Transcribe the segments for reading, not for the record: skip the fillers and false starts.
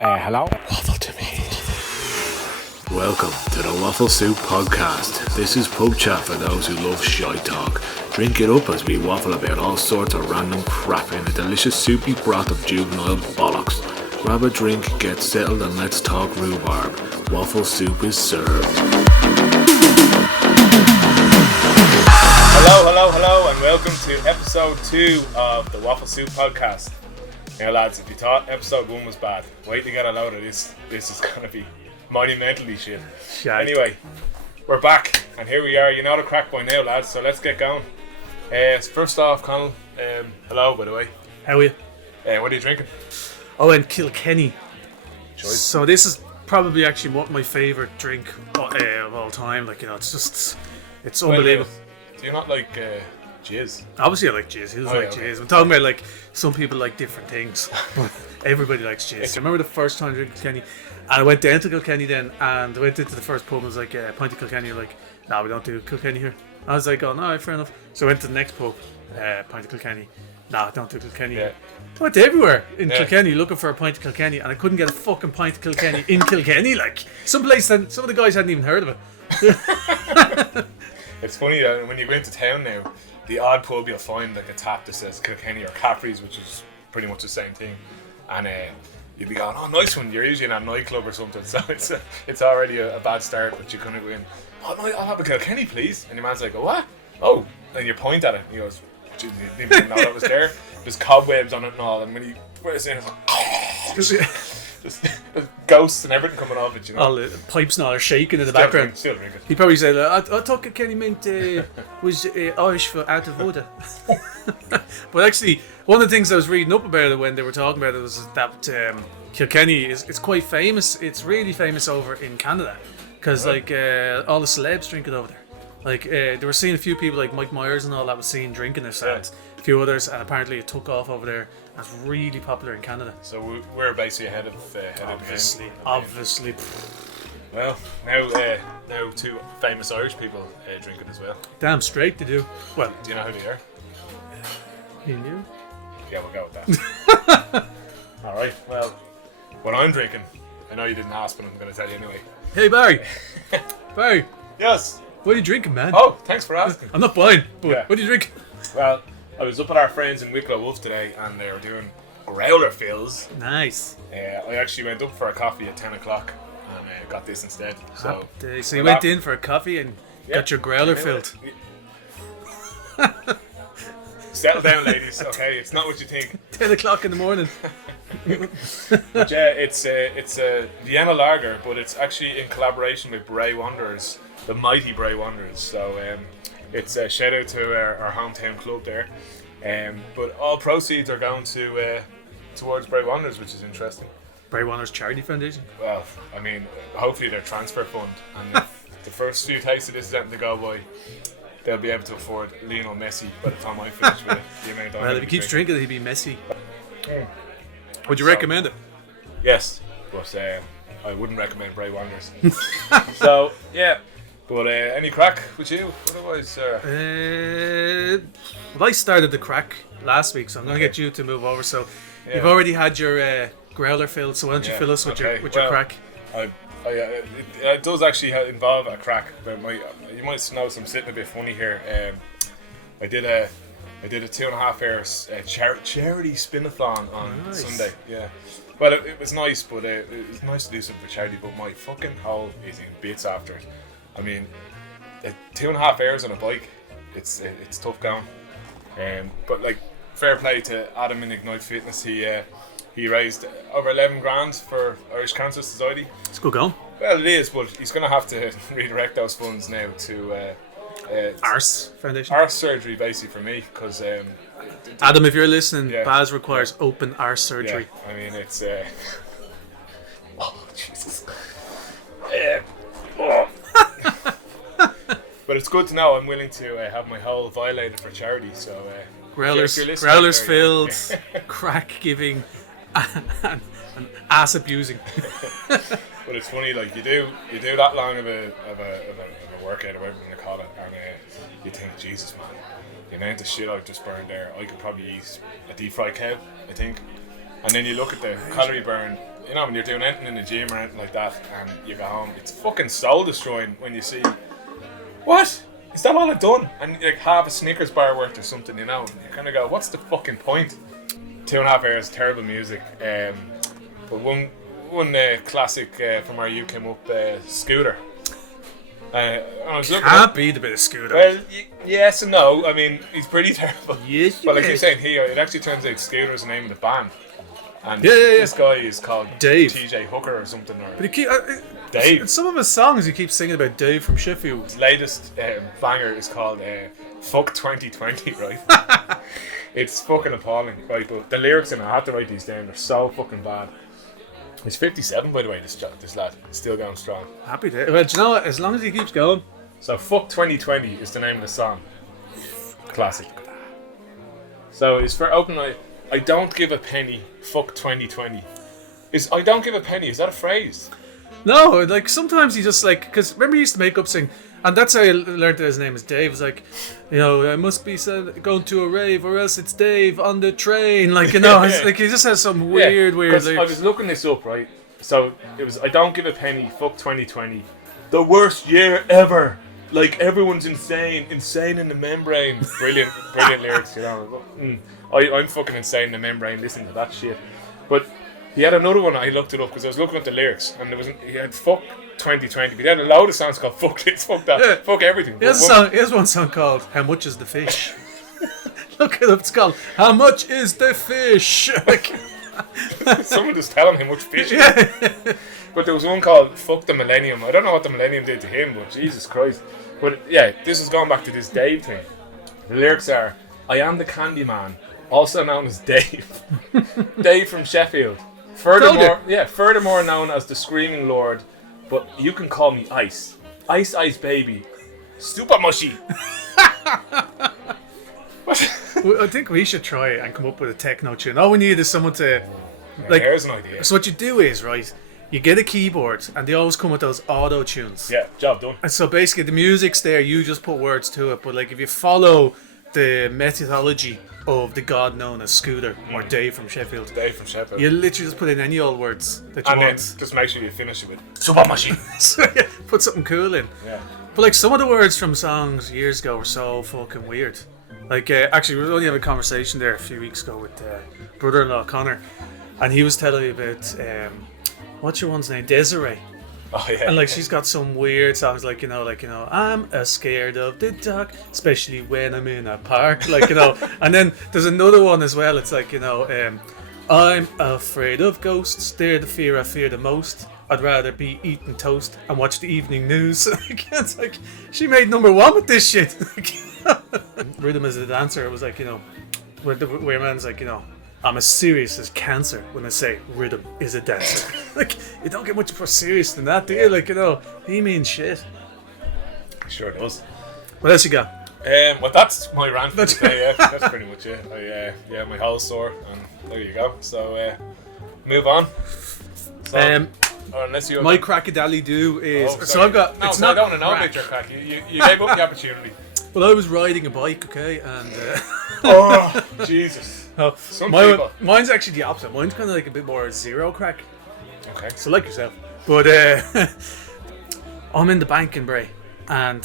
Hello? Waffle to me. Welcome to the Waffle Soup Podcast. This is pub chat for those who love shy talk. Drink it up as we waffle about all sorts of random crap in a delicious soupy broth of juvenile bollocks. Grab a drink, get settled, and let's talk rhubarb. Waffle soup is served. Hello, and welcome to episode 2 of the Waffle Soup Podcast. Now, lads, if you thought episode 1 was bad, wait to get a load of this. This is going to be monumentally shit. Anyway, we're back, and here we are. You know the crack by now, lads, so let's get going. First off, Connell, hello, by the way. How are you? What are you drinking? Oh, and Kilkenny. Choice. So this is probably actually my favourite drink of all time. Like, you know, it's unbelievable. Do you not like jizz? Obviously, I like jizz. Who doesn't like jizz? I'm talking about, like, some people like different things, but everybody likes jizz. I remember the first time I drank Kilkenny, and I went down to Kilkenny then, and I went into the first pub and was like, a pint of Kilkenny. Like, no, we don't do Kilkenny here. I was like, oh, no, fair enough. So I went to the next pub, pint of Kilkenny. No, don't do Kilkenny. Yeah. I went everywhere in Kilkenny looking for a pint of Kilkenny, and I couldn't get a fucking pint of Kilkenny in Kilkenny. Like, some of the guys hadn't even heard of it. It's funny that when you go into town now, the odd pub you'll find like a tap that says Kilkenny or Caffrey's, which is pretty much the same thing, and you'd be going, oh, nice one. You're usually in a nightclub or something, so it's already a bad start. But you kind of go in, oh no, I'll have a Kilkenny, please. And your man's like, oh, what? Oh, and you point at it, and he goes, you didn't even know that was there. There's cobwebs on it and all, and when he puts it in, it's like, just ghosts and everything coming off it, you know. All the pipes and all are shaking in the background. Still drinking. He probably said, I thought Kilkenny meant was Irish for out of order. But actually, one of the things I was reading up about it when they were talking about it was that Kilkenny it's quite famous. It's really famous over in Canada because all the celebs drink it over there. Like they were seeing a few people like Mike Myers and all that was seen drinking this, and a few others, and apparently it took off over there. It's really popular in Canada. So we're basically ahead of the game. Obviously. Well, now two famous Irish people drink it as well. Damn straight they do. Well, do you know who they are? You knew? Yeah, we'll go with that. All right. Well, what I'm drinking, I know you didn't ask, but I'm going to tell you anyway. Hey Barry. Barry. Yes. What are you drinking, man? Oh, thanks for asking. I'm not blind, but what are you drinking? Well, I was up at our friends in Wicklow Wolf today, and they were doing growler fills. Nice. I actually went up for a coffee at 10 o'clock and got this instead. So you went in for a coffee and got your growler filled. Settle down, ladies. Okay, it's not what you think. 10 o'clock in the morning. But yeah, it's a Vienna lager, but it's actually in collaboration with Bray Wanderers, the mighty Bray Wanderers. So it's a shout out to our hometown club there. But all proceeds are going to towards Bray Wanderers, which is interesting. Bray Wanderers Charity Foundation? Well, I mean, hopefully their transfer fund. And if the first few takes of this is to go by, they'll be able to afford Lionel Messi by the time I finish with it. The amount well, if he keeps drinking it, he'd be Messi. Would you recommend it? Yes, but I wouldn't recommend Bray Wanderers. So, yeah. But any crack with you? Otherwise, well, I started the crack last week, so I'm going to get you to move over. So you've already had your growler filled, so why don't you fill us with your crack? It does actually involve a crack, but you might notice I'm sitting a bit funny here. I did a 2.5 hours charity spinathon on Sunday. Yeah. Well, it was nice, but it was nice to do something for charity. But my fucking hole is in bits after it. I mean, 2.5 hours on a bike, it's tough going. But like, fair play to Adam in Ignite Fitness. He raised over 11 grand for Irish Cancer Society. It's good going. Well, it is, but he's going to have to redirect those funds now to Arse Foundation. Arse surgery, basically, for me, because Adam, if you're listening, Baz requires open arse surgery. Yeah, I mean, it's oh Jesus. But it's good to know I'm willing to have my hole violated for charity. So growlers filled, crack giving, and ass abusing. But it's funny, like you do that long of a workout or whatever you call it, and you think, Jesus, man, the amount of shit I've just burned there, I could probably eat a deep fried cow, I think. And then you look at the calorie burn, you know, when you're doing anything in the gym or anything like that, and you go home, it's fucking soul destroying when you see, what? Is that all I've done? And like half a Snickers bar worth or something, you know? You kind of go, what's the fucking point? 2.5 hours, terrible music. But one classic from where you came up, Scooter. I was looking Can't beat a bit of Scooter. Well, yes and no. I mean, he's pretty terrible. Yes, but like you're saying here, it actually turns out Scooter's the name of the band. And Yeah. this guy is called Dave. TJ Hooker or something. Or But he keep, Dave. in some of his songs, he keeps singing about Dave from Sheffield. His latest banger is called Fuck 2020, right? It's fucking appalling, right? But the lyrics in it, I had to write these down, they're so fucking bad. He's 57, by the way, this lad. Still going strong. Happy day. Well, do you know what? As long as he keeps going. So, Fuck 2020 is the name of the song. Classic. So, it's for open night. I don't give a penny. Fuck 2020. I don't give a penny. Is that a phrase? No, like sometimes he just like, because remember he used to make up sing, and that's how I learned that his name is Dave. It's like, you know, I must be going to a rave or else it's Dave on the train. Like, you know, it's like he just has some weird lyrics. I was looking this up, right? So it was, I don't give a penny, fuck 2020. The worst year ever. Like, everyone's insane in the membrane. Brilliant lyrics, you know. I'm fucking insane in the membrane listening to that shit. But he had another one, I looked it up because I was looking at the lyrics, and he had fuck 2020, but he had a load of songs called fuck this, fuck that, fuck everything. He has one song called How Much Is the Fish? Look it up, it's called How Much Is the Fish? Like, someone just telling him much fish. Yeah. But there was one called Fuck the Millennium. I don't know what the Millennium did to him, but Jesus Christ. But yeah, this is going back to this Dave thing. The lyrics are, I am the Candyman, also known as Dave. Dave from Sheffield. Furthermore known as the Screaming Lord, but you can call me Ice. Ice Ice Baby. Super mushy. Well, I think we should try it and come up with a techno tune. All we need is someone to, like, here's an idea. So what you do is, right, you get a keyboard and they always come with those auto tunes. Yeah, job done. And so basically the music's there, you just put words to it, but like if you follow the methodology of the god known as Scooter or Dave from Sheffield, you literally just put in any old words that you and want. then just make sure you finish it with super mushy. So, yeah, put something cool in. Yeah. But like some of the words from songs years ago were so fucking weird. Like actually, we were only having a conversation there a few weeks ago with brother-in-law Connor, and he was telling me about what's your one's name, Desiree. Oh yeah. And like she's got some weird songs like you know I'm scared of the dark, especially when I'm in a park, like you know. And then there's another one as well. It's like I'm afraid of ghosts. They're the fear I fear the most. I'd rather be eating toast and watch the evening news. It's like she made number one with this shit. Rhythm as a dancer. It was like where man's like I'm as serious as cancer when I say rhythm is a dancer. Like, you don't get much more serious than that, do you? Like, he means shit. Sure does. What else you got? Well, that's my rant for today, yeah. That's pretty much it. My hole's sore, and there you go. So, move on. So, unless you my crack-a-dally-do is... Oh, so I've got... No, it's so not I don't want to know crack. about your crack. You gave up the opportunity. Well, I was riding a bike, okay, and... Oh, Jesus. Oh, mine's actually the opposite. Mine's kind of like a bit more zero crack. Okay. So like yourself. But I'm in the bank in Bray, and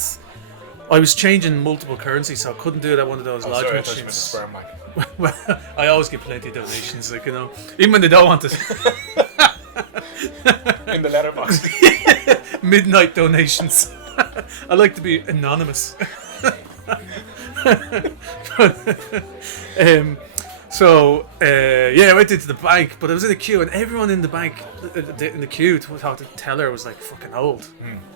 I was changing multiple currencies, so I couldn't do it at one of those large sorry, machines. I thought you meant the sperm bank. Well, I always get plenty of donations, like even when they don't want it. In the letterbox. Midnight donations. I like to be anonymous. So I went into the bank, but I was in a queue, and everyone in the bank, in the queue, thought the teller was like fucking old.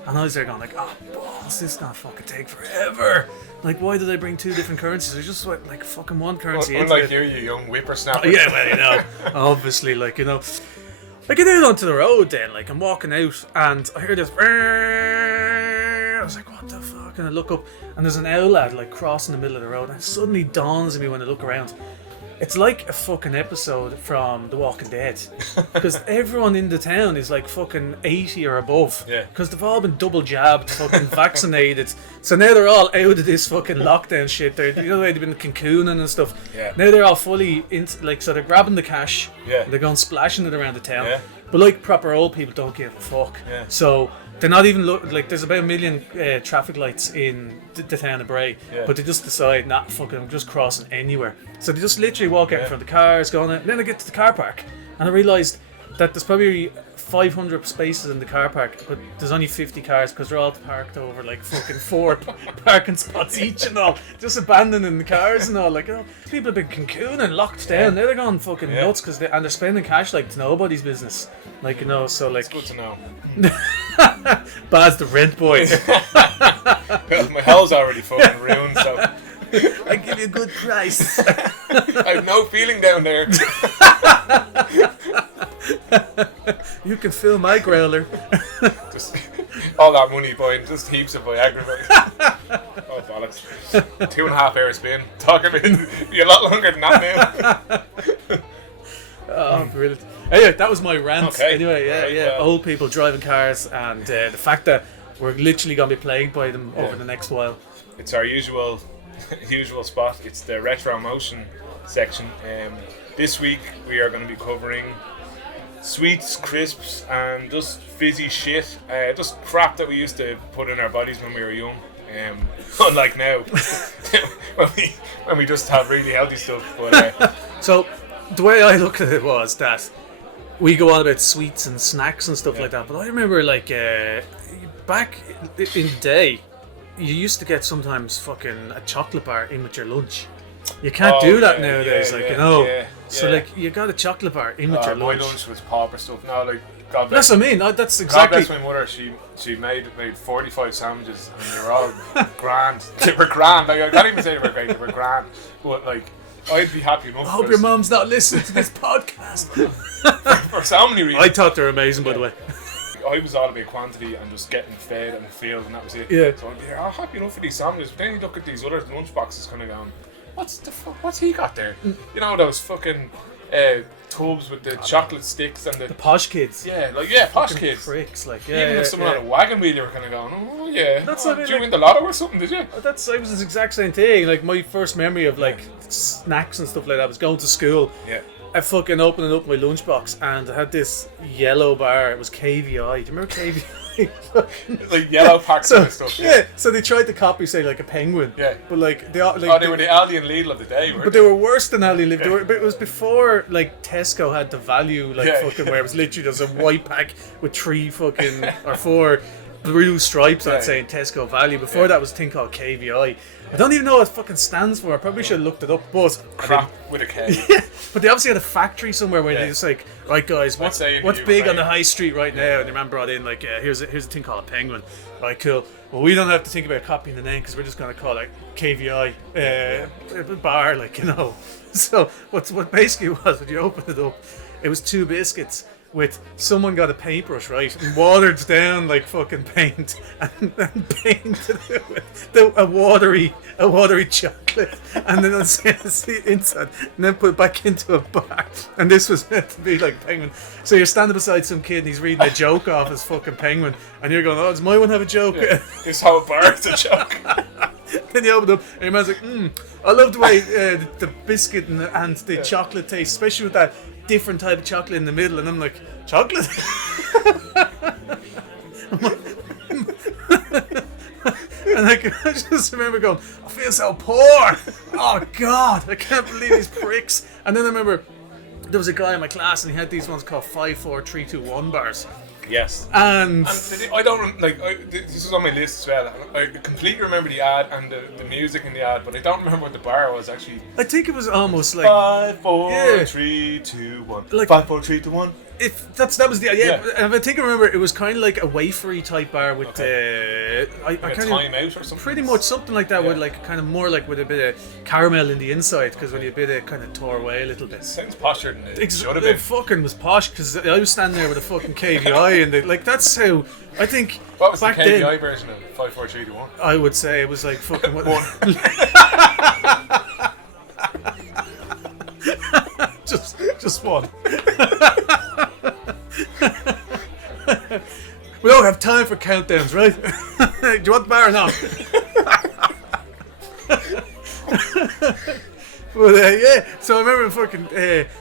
And I was there going like, oh balls, this is gonna fucking take forever. Like, why did I bring two different currencies? I just went like fucking one currency. Unlike you young whippersnapper. Yeah, well, obviously, like I get out onto the road then, like I'm walking out, and I hear this. I was like, what the fuck? And I look up, and there's an owl lad like crossing the middle of the road, and it suddenly dawns on me when I look around. It's like a fucking episode from The Walking Dead. Because everyone in the town is like fucking 80 or above. Yeah. Because they've all been double jabbed, fucking vaccinated. So now they're all out of this fucking lockdown shit. They've been cocooning and stuff. Yeah. Now they're all fully so they're grabbing the cash. Yeah. And they're going splashing it around the town. Yeah. But like proper old people don't give a fuck. Yeah. So they're not even there's about 1 million traffic lights in the town of Bray, but they just decide not fucking I'm just crossing anywhere. So they just literally walk out in front of the cars, going out, and then they get to the car park, and I realised that there's probably 500 spaces in the car park, but there's only 50 cars because they're all parked over like fucking 4 parking spots each and all, just abandoning the cars and all. Like, people have been cocooning, locked down. Now they're going fucking nuts because they're spending cash like it's nobody's business. Like, so like. It's good to know. Bad's the rent boy. My house already fucking ruined, so I give you a good price. I have no feeling down there. You can fill my growler. Just all that money buying just heaps of Viagra. Oh bollocks! 2.5 hours spin. Talking about be a lot longer than that now. Oh, brilliant. Anyway, that was my rant. Okay. Anyway, Right, yeah. Old people driving cars, and the fact that we're literally going to be plagued by them over the next while. It's our usual spot. It's the retro motion section. This week we are going to be covering sweets, crisps, and just fizzy shit. Just crap that we used to put in our bodies when we were young. Unlike now, when we just have really healthy stuff. But So, the way I looked at it was that we go on about sweets and snacks and stuff like that, but I remember like back in the day, you used to get sometimes fucking a chocolate bar in with your lunch. You can't do that nowadays, So like you got a chocolate bar in with your lunch. My lunch was pauper stuff. No, like God bless. That's what I mean. That's exactly. God bless my mother. She made 45 sandwiches and they were all grand. They were grand. Like, I can't even say they were great. They were grand. But like, I'd be happy enough. I hope your mom's not listening to this podcast. For so many reasons. I thought they were amazing, by the way. I was all about quantity and just getting fed in the field, and that was it. Yeah. So I'd be happy enough for these sandwiches. But then you look at these other lunch boxes, kind of going, "What's the fuck? What's he got there?" You know, those fucking tubs with the chocolate sticks and the Posh kids. Yeah, posh kids. Pricks, like Even if someone had a wagon wheel, you were kind of going, "Oh yeah." That's what I mean, did you like- win the lotto or something? Did you? It was the exact same thing. Like my first memory of like snacks and stuff like that was going to school. Yeah. I fucking opening up my lunchbox and I had this yellow bar. It was KVI. Do you remember KVI? It's like yellow packs and stuff. Yeah. So they tried to copy, say, like a penguin. Yeah. But like they were the Aldi and Lidl of the day, weren't But they were worse than Aldi Live. But it was before like Tesco had the value fucking where it was literally just a white pack with 3 fucking or 4 blue stripes on it saying Tesco value. Before that was a thing called KVI. I don't even know what it fucking stands for. I probably should have looked it up. But crap with a K. Yeah, but they obviously had a factory somewhere where they just like, right guys, what's big on the high street right now? And the man brought in like, here's a thing called a penguin. Right, cool. Well, we don't have to think about copying the name because we're just going to call it KVI bar, like, you know. So what basically was when you opened it up, it was 2 biscuits with someone got a paintbrush, right, and watered down like fucking paint and painted it with a watery chocolate, and then the inside, and then put it back into a bar. And this was meant to be like penguin. So you're standing beside some kid and he's reading a joke off his fucking penguin, and you're going, "Oh, does my one have a joke?" Yeah. This whole bar is a joke. Then you open it up and your man's like, I love the way the biscuit and the chocolate taste, especially with that different type of chocolate in the middle. And I'm like, chocolate? And like, I just remember going, I feel so poor. Oh God, I can't believe these pricks. And then I remember there was a guy in my class and he had these ones called 5, 4, 3, 2, 1 bars. Yes. And I don't like. This was on my list as well. I completely remember the ad and the music in the ad, but I don't remember what the bar was actually. I think it was almost like 5, 4, 3, 2, 1. Like 5, 4, 3, 2, 1. That was the idea. Yeah. I think I remember it was kind of like a wafery type bar with I kind of time out or something. Pretty much something like that with like kind of more like with a bit of caramel in the inside because when you bit it kind of tore away a little bit. Sounds posher than it should have It been. fucking was posh because I was standing there with a fucking KVI and like that's how I think. What was back the KVI then, version of 5, 4, 3, 2, 1? I would say it was like fucking One. Just one. We don't have time for countdowns, right? Do you want the bar or not? But yeah, so I remember fucking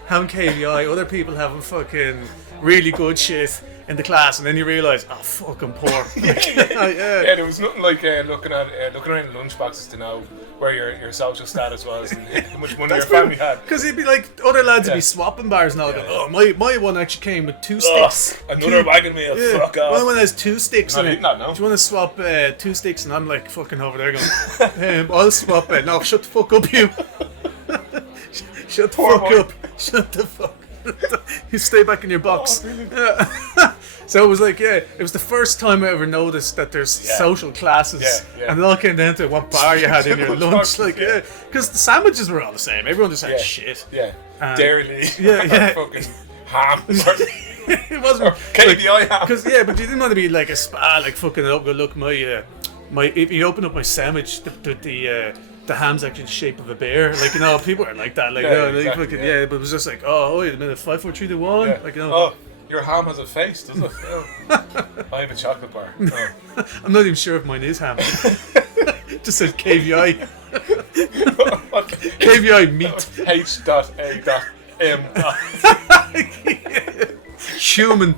having KVI, other people having fucking really good shit in the class, and then you realise, oh fuck, I'm poor. Yeah, there was nothing like looking around the lunchboxes to know where your social status was and how much money your family had. Because it'd be like other lads would be swapping bars now. Oh, my one actually came with 2 sticks. Another wagon meal. Fuck off. My one has 2 sticks in it. Not, no. Do you want to swap 2 sticks? And I'm like fucking over there going, I'll swap it. No, shut the fuck up, you. Shut the fuck up. Shut the fuck. You stay back in your box. So it was like, it was the first time I ever noticed that there's social classes, and it all came down to what bar you had in your lunch. Like, because the sandwiches were all the same. Everyone just had shit. Yeah, Dairy. Fucking ham. It wasn't KVI ham. Because but you didn't want to be like a spa, like fucking up. Go look, my if you open up my sandwich, the ham's actually the shape of a bear. Like, you know, people are like that. Like, exactly, but it was just like, oh, wait a minute, 5, 4, 3, 2, 1. Like, you know. Oh, your ham has a face, does it? Oh. I have a chocolate bar. Oh. I'm not even sure if mine is ham. Just says KVI. KVI meat. H.A.M. Human.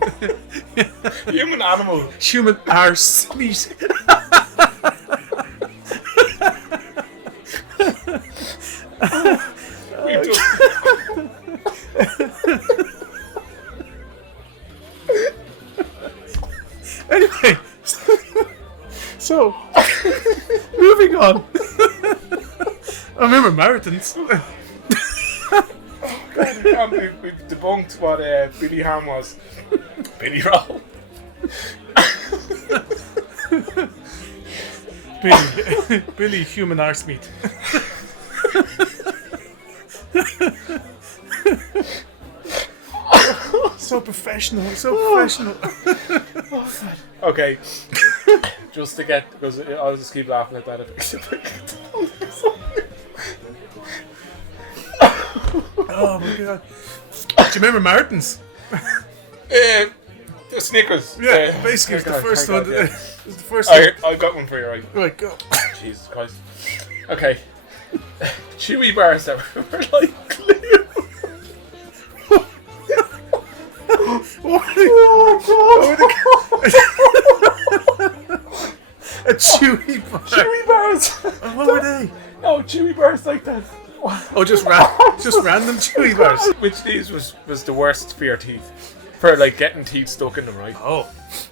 Human animal. Human arse meat. Anyway, so moving on. I remember marathons. We've debunked what Billy Ham was. Billy Roll. Billy human arse meat. So professional, Okay, just to get, because I'll just keep laughing at that. Oh my god! Do you remember Martins? The Snickers. Yeah, basically it was the first one. Yeah. It was the first one. I've got one for you, right? Right, go. Jesus Christ. Okay. Chewy bars that were like glue. A chewy bar. Chewy bars. What were they? No, chewy bars like that. Oh, just random chewy bars. Which of these was the worst for your teeth? For like getting teeth stuck in them, right? Oh.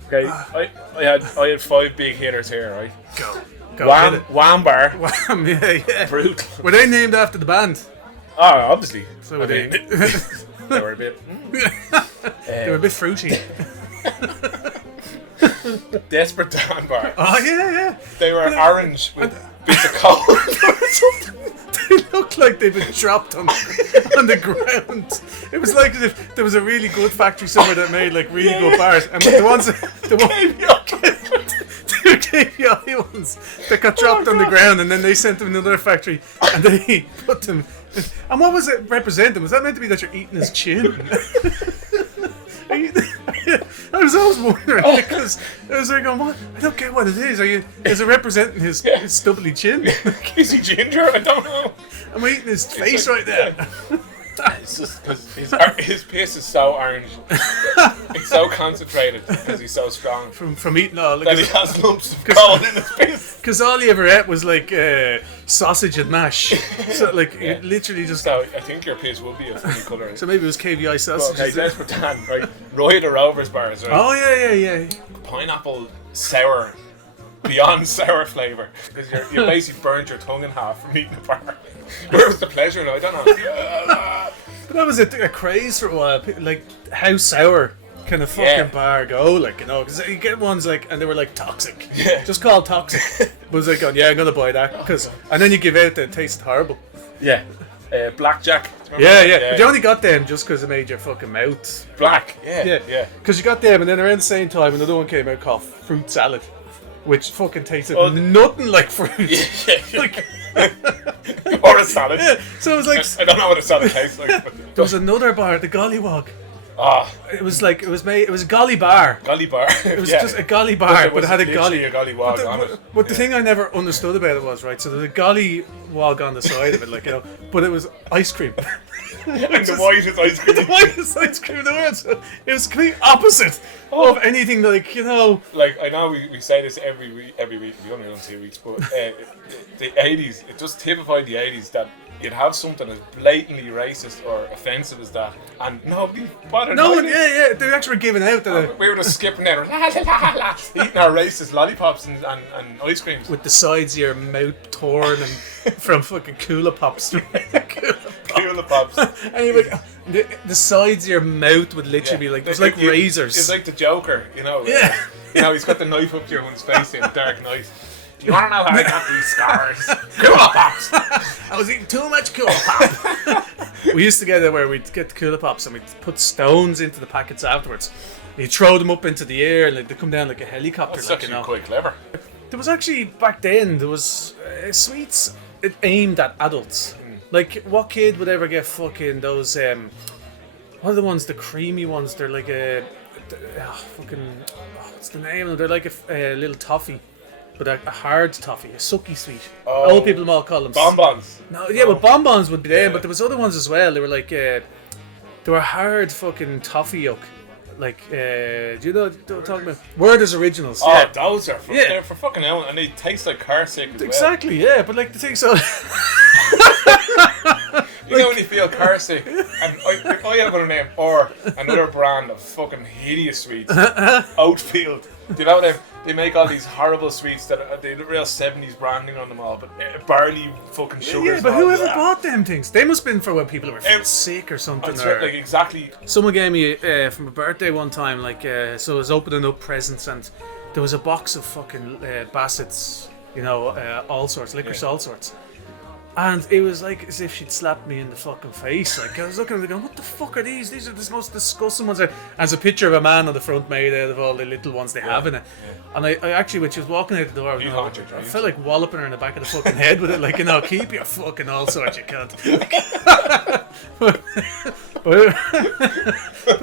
Okay, I had 5 big hitters here, right? Go. Wham bar. Wham, yeah. Brutal. Were they named after the band? Oh, obviously. So were they. They were a bit. They were a bit fruity. Desperate Dan bar. Oh yeah. They were orange with bits of coal or something. They looked like they'd been dropped on the ground. It was like as if there was a really good factory somewhere that made like really good bars, and the ones KPI ones that got dropped on the ground, and then they sent them to another factory, and they put them. And what was it representing? Was that meant to be that you're eating his chin? I was always wondering because I was like, what? I don't get what it is. Is it representing his stubbly chin? Is he ginger? I don't know. I'm eating his face right there. It's just because his piss is so orange. It's so concentrated because he's so strong. From eating all. That he has lumps of coal in his piss. Because all he ever ate was like sausage and mash. So like literally just. So I think your piss will be a funny colour. Right? So maybe it was KVI sausage. Okay, Desperate Dan, right? Roy the Rovers bars, right? Oh yeah. Pineapple sour, beyond sour flavour. Because you basically burned your tongue in half from eating a bar. Where was the pleasure? I don't know. But that was a craze for a while. Like how sour can a fucking bar go? Like, you know, because you get ones like, and they were like toxic. Yeah. Just called toxic. But it's like, I'm gonna buy that because, and then you give out that it tasted horrible. Yeah. Blackjack. Yeah. But you only got them just because it made your fucking mouth black. Yeah. Because you got them, and then around the same time, another one came out called fruit salad, which fucking tasted nothing like fruit. Yeah. Like, Or a salad. Yeah, so it was like I don't know what a salad tastes like. But there was another bar, the Gollywog. Ah, It was a golly bar. golly bar. It was just a golly bar, but it had a golly. A golly wog on it. But the thing I never understood about it was, right, so there's a golly wog on the side of it, like, you know, but it was ice cream. And the whitest ice cream. The whitest ice cream in the world. So it was the complete opposite of anything, like, you know. Like, I know we say this every week. We only done 2 weeks, but the 80s, it just typified the 80s that you'd have something as blatantly racist or offensive as that, and nobody bothered. No one, yeah, they actually were giving out that We were just skipping there, la, la, la, la, eating our racist lollipops and ice creams. with the sides of your mouth torn and from fucking Cooler Pops. Cooler Pops. And you're like, the sides of your mouth would literally be like, it was like razors. It's like the Joker, you know. Yeah. You know, he's got the knife up to your one's face in Dark Knight. Do you want to know how I got these scars? Cooler Pops! I was eating too much Cooler Pop. We used to get it where we'd get the Cooler Pops and we'd put stones into the packets afterwards. You throw them up into the air and they come down like a helicopter. That's like, actually you know. quite clever. There was actually, back then, there was sweets aimed at adults. Like, what kid would ever get fucking those, what are the ones, the creamy ones? They're like what's the name of them? They're like a little toffee. But a hard toffee, a sucky sweet. Old people all call them Bonbons. No, yeah, but bonbons would be there, but there was other ones as well. They were like, they were hard fucking toffee yolk. Like, do you know what I'm talking about? Werther's Originals. Oh, Yeah. those are they're for fucking hell, and they taste like car sick as well. Exactly, yeah, but like the thing, so. You know when you feel car sick, and I have a name, or another brand of fucking hideous sweets, Oatfield. Do you know them? They make all these horrible sweets that are the real 70s branding on them all, but barley fucking sugars. Yeah, but and all whoever that. bought them things? They must have been for when people were sick or something. That's right, like exactly. Someone gave me from a birthday one time, like, so I was opening up presents and there was a box of fucking Bassett's, you know, all sorts, licorice, all sorts. And it was like as if she'd slapped me in the fucking face. Like, I was looking at it going, what the fuck are these? These are the most disgusting ones. And there's a picture of a man on the front made out of all the little ones they have in it. Yeah. And I actually, when she was walking out the door, I felt like walloping her in the back of the fucking head with it. Like, you know, keep your fucking all sorts, you cunt. But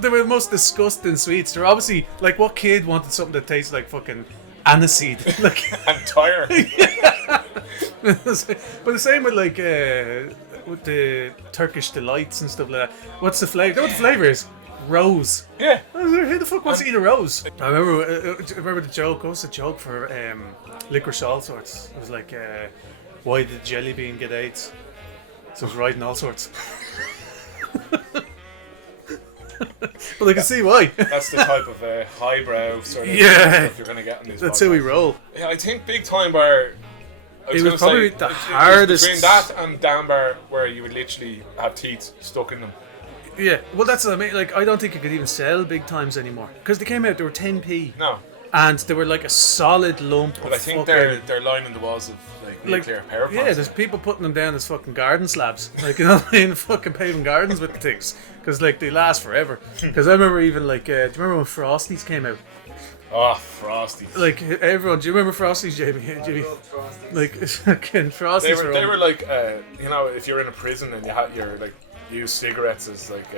they were the most disgusting sweets. They're obviously, like, what kid wanted something that tastes like fucking aniseed? Like, And tire. but the same with like with the Turkish delights and stuff like that. What's the flavour? You know what the flavour is? Rose. Yeah. Who the fuck wants to eat a rose? I remember the joke. What was the joke for licorice all sorts? It was like, why did Jelly Bean get AIDS? So it was riding all sorts. Well, I can see why. That's the type of highbrow sort of stuff you're going to get in this That's podcast. how we roll. Yeah, I think Big Time Bar. It was probably the hardest. Between that and Down Bar, where you would literally have teeth stuck in them. Yeah, well, that's what I mean. Like, I don't think you could even sell Big Times anymore because they came out. They were 10p. No. And they were like a solid lump. But I think they're lining the walls of like nuclear power plants. Yeah, there's people putting them down as fucking garden slabs. Like, you know what I mean? Fucking paving gardens with the things. Because, like, they last forever. Because I remember even, like, do you remember when Frosties came out? Oh, Frosties. Like, everyone, do you remember Frosties, Jamie? Like, fucking Frosties They were like, you know, if you're in a prison and you had your, like, use cigarettes as, like,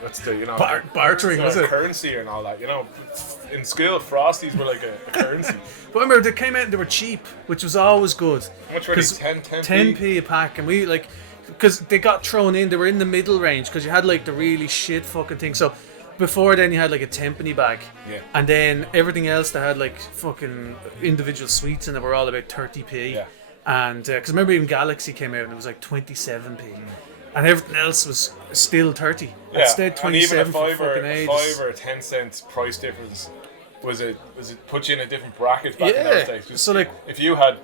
what's the, you know... bartering, was it? Currency and all that, you know. In school, Frosties were like a currency. But remember, they came out and they were cheap, which was always good. How much were they? 10p? 10p a pack, and we, like... Because they got thrown in, they were in the middle range, because you had, like, the really shit fucking thing. So, before then, you had, like, a tenpenny bag. Yeah. And then everything else, they had, like, fucking individual sweets, and they were all about 30p. Yeah. And, because remember even Galaxy came out, and it was, like, 27p. And everything else was still 30. Yeah. Instead, 27 and even for fucking age. a 5 or 10 cent price difference was it put you in a different bracket back in those days. Just so, like... If you had...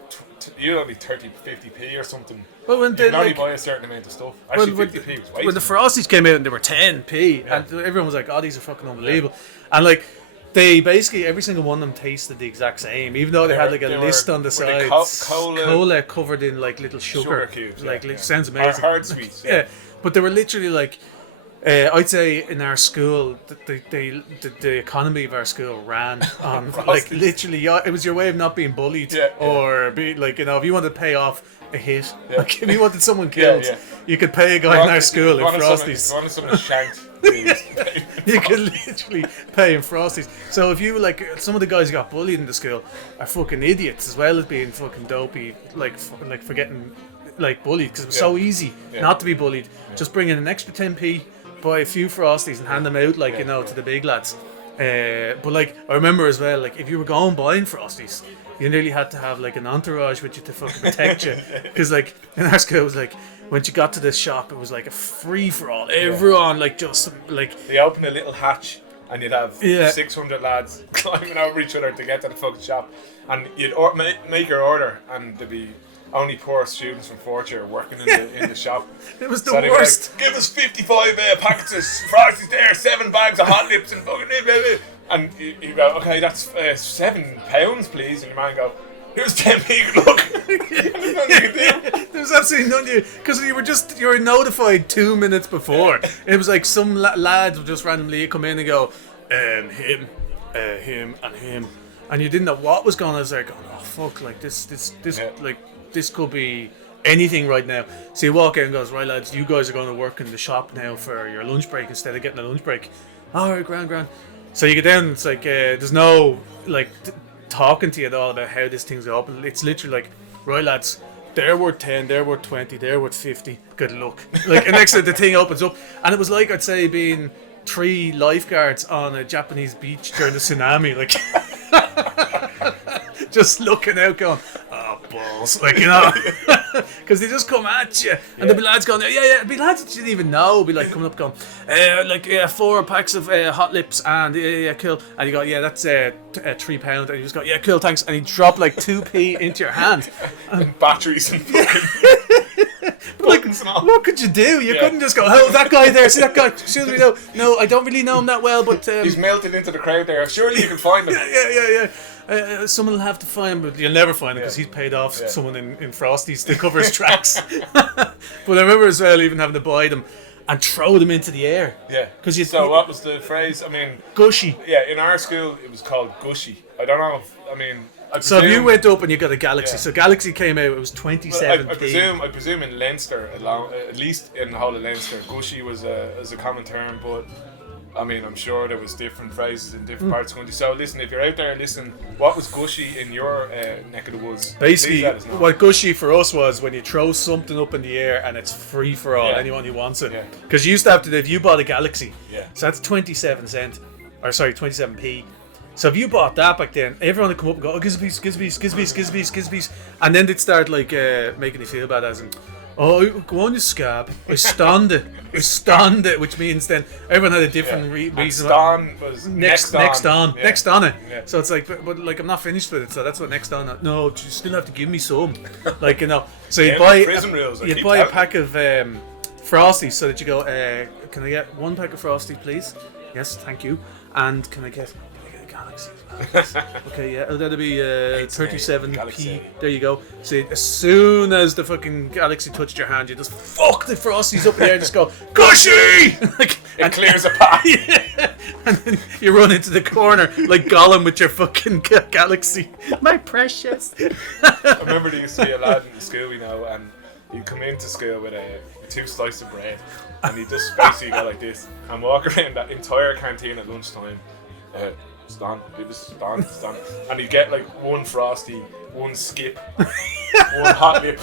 you only 30, 50p or something. Well, when you they can only like, buy a certain amount of stuff. Actually, when, 50p was way when the Frosties came out and they were 10p, and everyone was like, "Oh, these are fucking unbelievable," and like they basically every single one of them tasted the exact same, even though they had like a list on the side. Cola covered in like little sugar cubes, like sounds amazing. Hard sweets, yeah. But they were literally like I'd say in our school, the economy of our school ran on like literally, it was your way of not being bullied or be like, you know, if you wanted to pay off a hit, like if you wanted someone killed, you could pay a guy in our school in Frosties. You wanted someone shanked. You could literally pay in Frosties. So if you like, some of the guys who got bullied in the school are fucking idiots as well as being fucking dopey, like for getting like bullied, because it was so easy not to be bullied. Just bring in an extra 10p. Buy a few Frosties and hand them out, like, you know, to the big lads. But like, I remember as well, like, if you were going buying Frosties, you nearly had to have like an entourage with you to fucking protect you. Because like in our school, it was like once you got to this shop, it was like a free for all. Everyone like just like they opened a little hatch and you'd have 600 lads climbing over each other to get to the fucking shop, and you'd make your order, and there'd be only poor students from fourth year working in the shop. It was the worst. Like, give us 55 packets of Frosties there, 7 bags of Hot Lips and fucking blah, blah. And you go, okay, that's £7, please. And your man go, here's 10p, look. There's nothing you can do. There's absolutely none of you, because you were notified 2 minutes before. It was like some lads would just randomly come in and go, him, and him. And you didn't know what was going on. I was like, oh fuck, like this like, this could be anything right now. So you walk in and goes, right lads, you guys are going to work in the shop now for your lunch break instead of getting a lunch break. Alright, grand. So you get down and it's like, there's no like talking to you at all about how this thing's open. It's literally like, right lads, they're worth 10, they're worth 20, they're worth 50, good luck. Like, and next time the thing opens up, and it was like, I'd say, being 3 lifeguards on a Japanese beach during the tsunami, like just looking out going, oh balls, like, you know, because they just come at you, and there'll be lads going, it'll be lads that you didn't even know, be like coming up going, 4 packs of Hot Lips, and cool, and you go, that's £3, and you just go, cool, thanks, and you drop like 2p into your hand, and batteries and fucking like, what could you do? You couldn't just go, oh, that guy there, see that guy, excuse me, no, I don't really know him that well, but he's melted into the crowd there, surely you can find him. Someone will have to find him, but you'll never find him because he's paid off someone in Frosties to cover his tracks. But I remember as well even having to buy them and throw them into the air. Yeah. So what was the phrase? I mean, gushy. Yeah, in our school it was called gushy. I don't know if, so if you went up and you got a Galaxy, so Galaxy came out, it was 27p. I presume in Leinster, at least in the whole of Leinster, gushy was a common term, but I mean, I'm sure there was different phrases in different parts of the country. So listen, if you're out there listening, what was gushy in your neck of the woods? Basically, what gushy for us was when you throw something up in the air and it's free for all, anyone who wants it. Because you used to have to, if you bought a Galaxy, so that's 27p. So if you bought that back then, everyone would come up and go, oh, giz a piece. And then they'd start like making you feel bad, as in, oh, go on, you scab. I stand it, which means then everyone had a different reason. Stan was next on it. Yeah. So it's like, but like, I'm not finished with it, so that's what next on. No, you still have to give me some. Like, you know. So you buy a pack of Frosties, so that you go, can I get 1 pack of Frosties, please? Yes, thank you. And can I get a Galaxy? Okay, that'll be 37p. There you go. So as soon as the fucking Galaxy touched your hand, you just fuck the Frosties up in the air and just go, gushy! It clears a path. And then you run into the corner like Gollum with your fucking Galaxy. My precious. I remember there used to be a lad in the school we know, and he'd come into school with 2 slices of bread, and he'd just basically go like this and walk around that entire canteen at lunchtime. Stan, and you get like 1 Frosty, 1 Skip, 1 Hot Lip,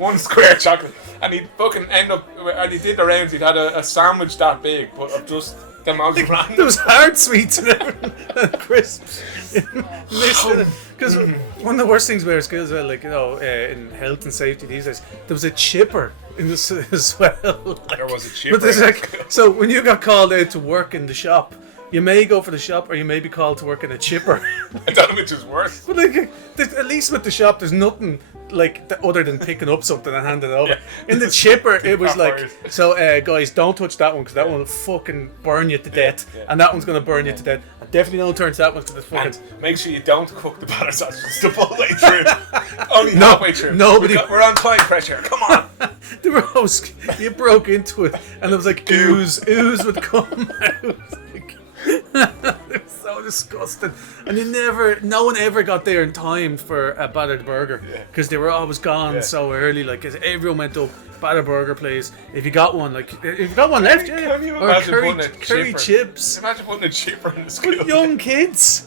one square chocolate, and he'd fucking end up, and he did the rounds, he'd had a sandwich that big, but of just the most random. There was hard sweets and everything, and crisps. Because one of the worst things about our schools, like, you know, in health and safety these days, there was a chipper in this as well. There was a chipper. But so when you got called out to work in the shop, you may go for the shop, or you may be called to work in a chipper. I don't know which is worse. But like, at least with the shop, there's nothing like other than picking up something and handing it over. In the chipper, it was like, so guys, don't touch that one because that one will fucking burn you to death, and that one's gonna burn you to death. And definitely don't turn to that one because it's fucking. And make sure you don't cook the batter sausages the full way through. Only halfway through. Nobody. We're on time pressure. Come on. They were always, you broke into it, and there was like ooze would come out. It was so disgusting, and no one ever got there in time for a battered burger because they were always gone so early. Like everyone went up battered burger place. If you got one, left, Can you or imagine curry chips. Imagine putting a chipper in the school. Young kids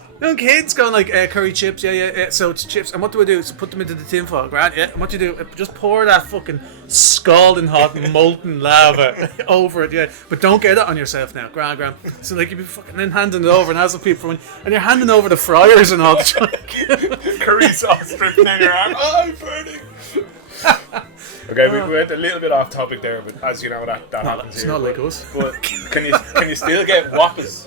going like curry chips, yeah. So it's chips, and what do I do? So put them into the tin foil, grand. Yeah, and what do you do? Just pour that fucking scalding hot molten lava over it, yeah. But don't get it on yourself now, grand. So like you be fucking then handing it over, and as the people, and you're handing over the fryers and all the time. Curry sauce dripping in your arm. Oh, I'm burning. Okay, we went a little bit off topic there, but as you know, that happens it's here. not like us. But can you still get Whoppers?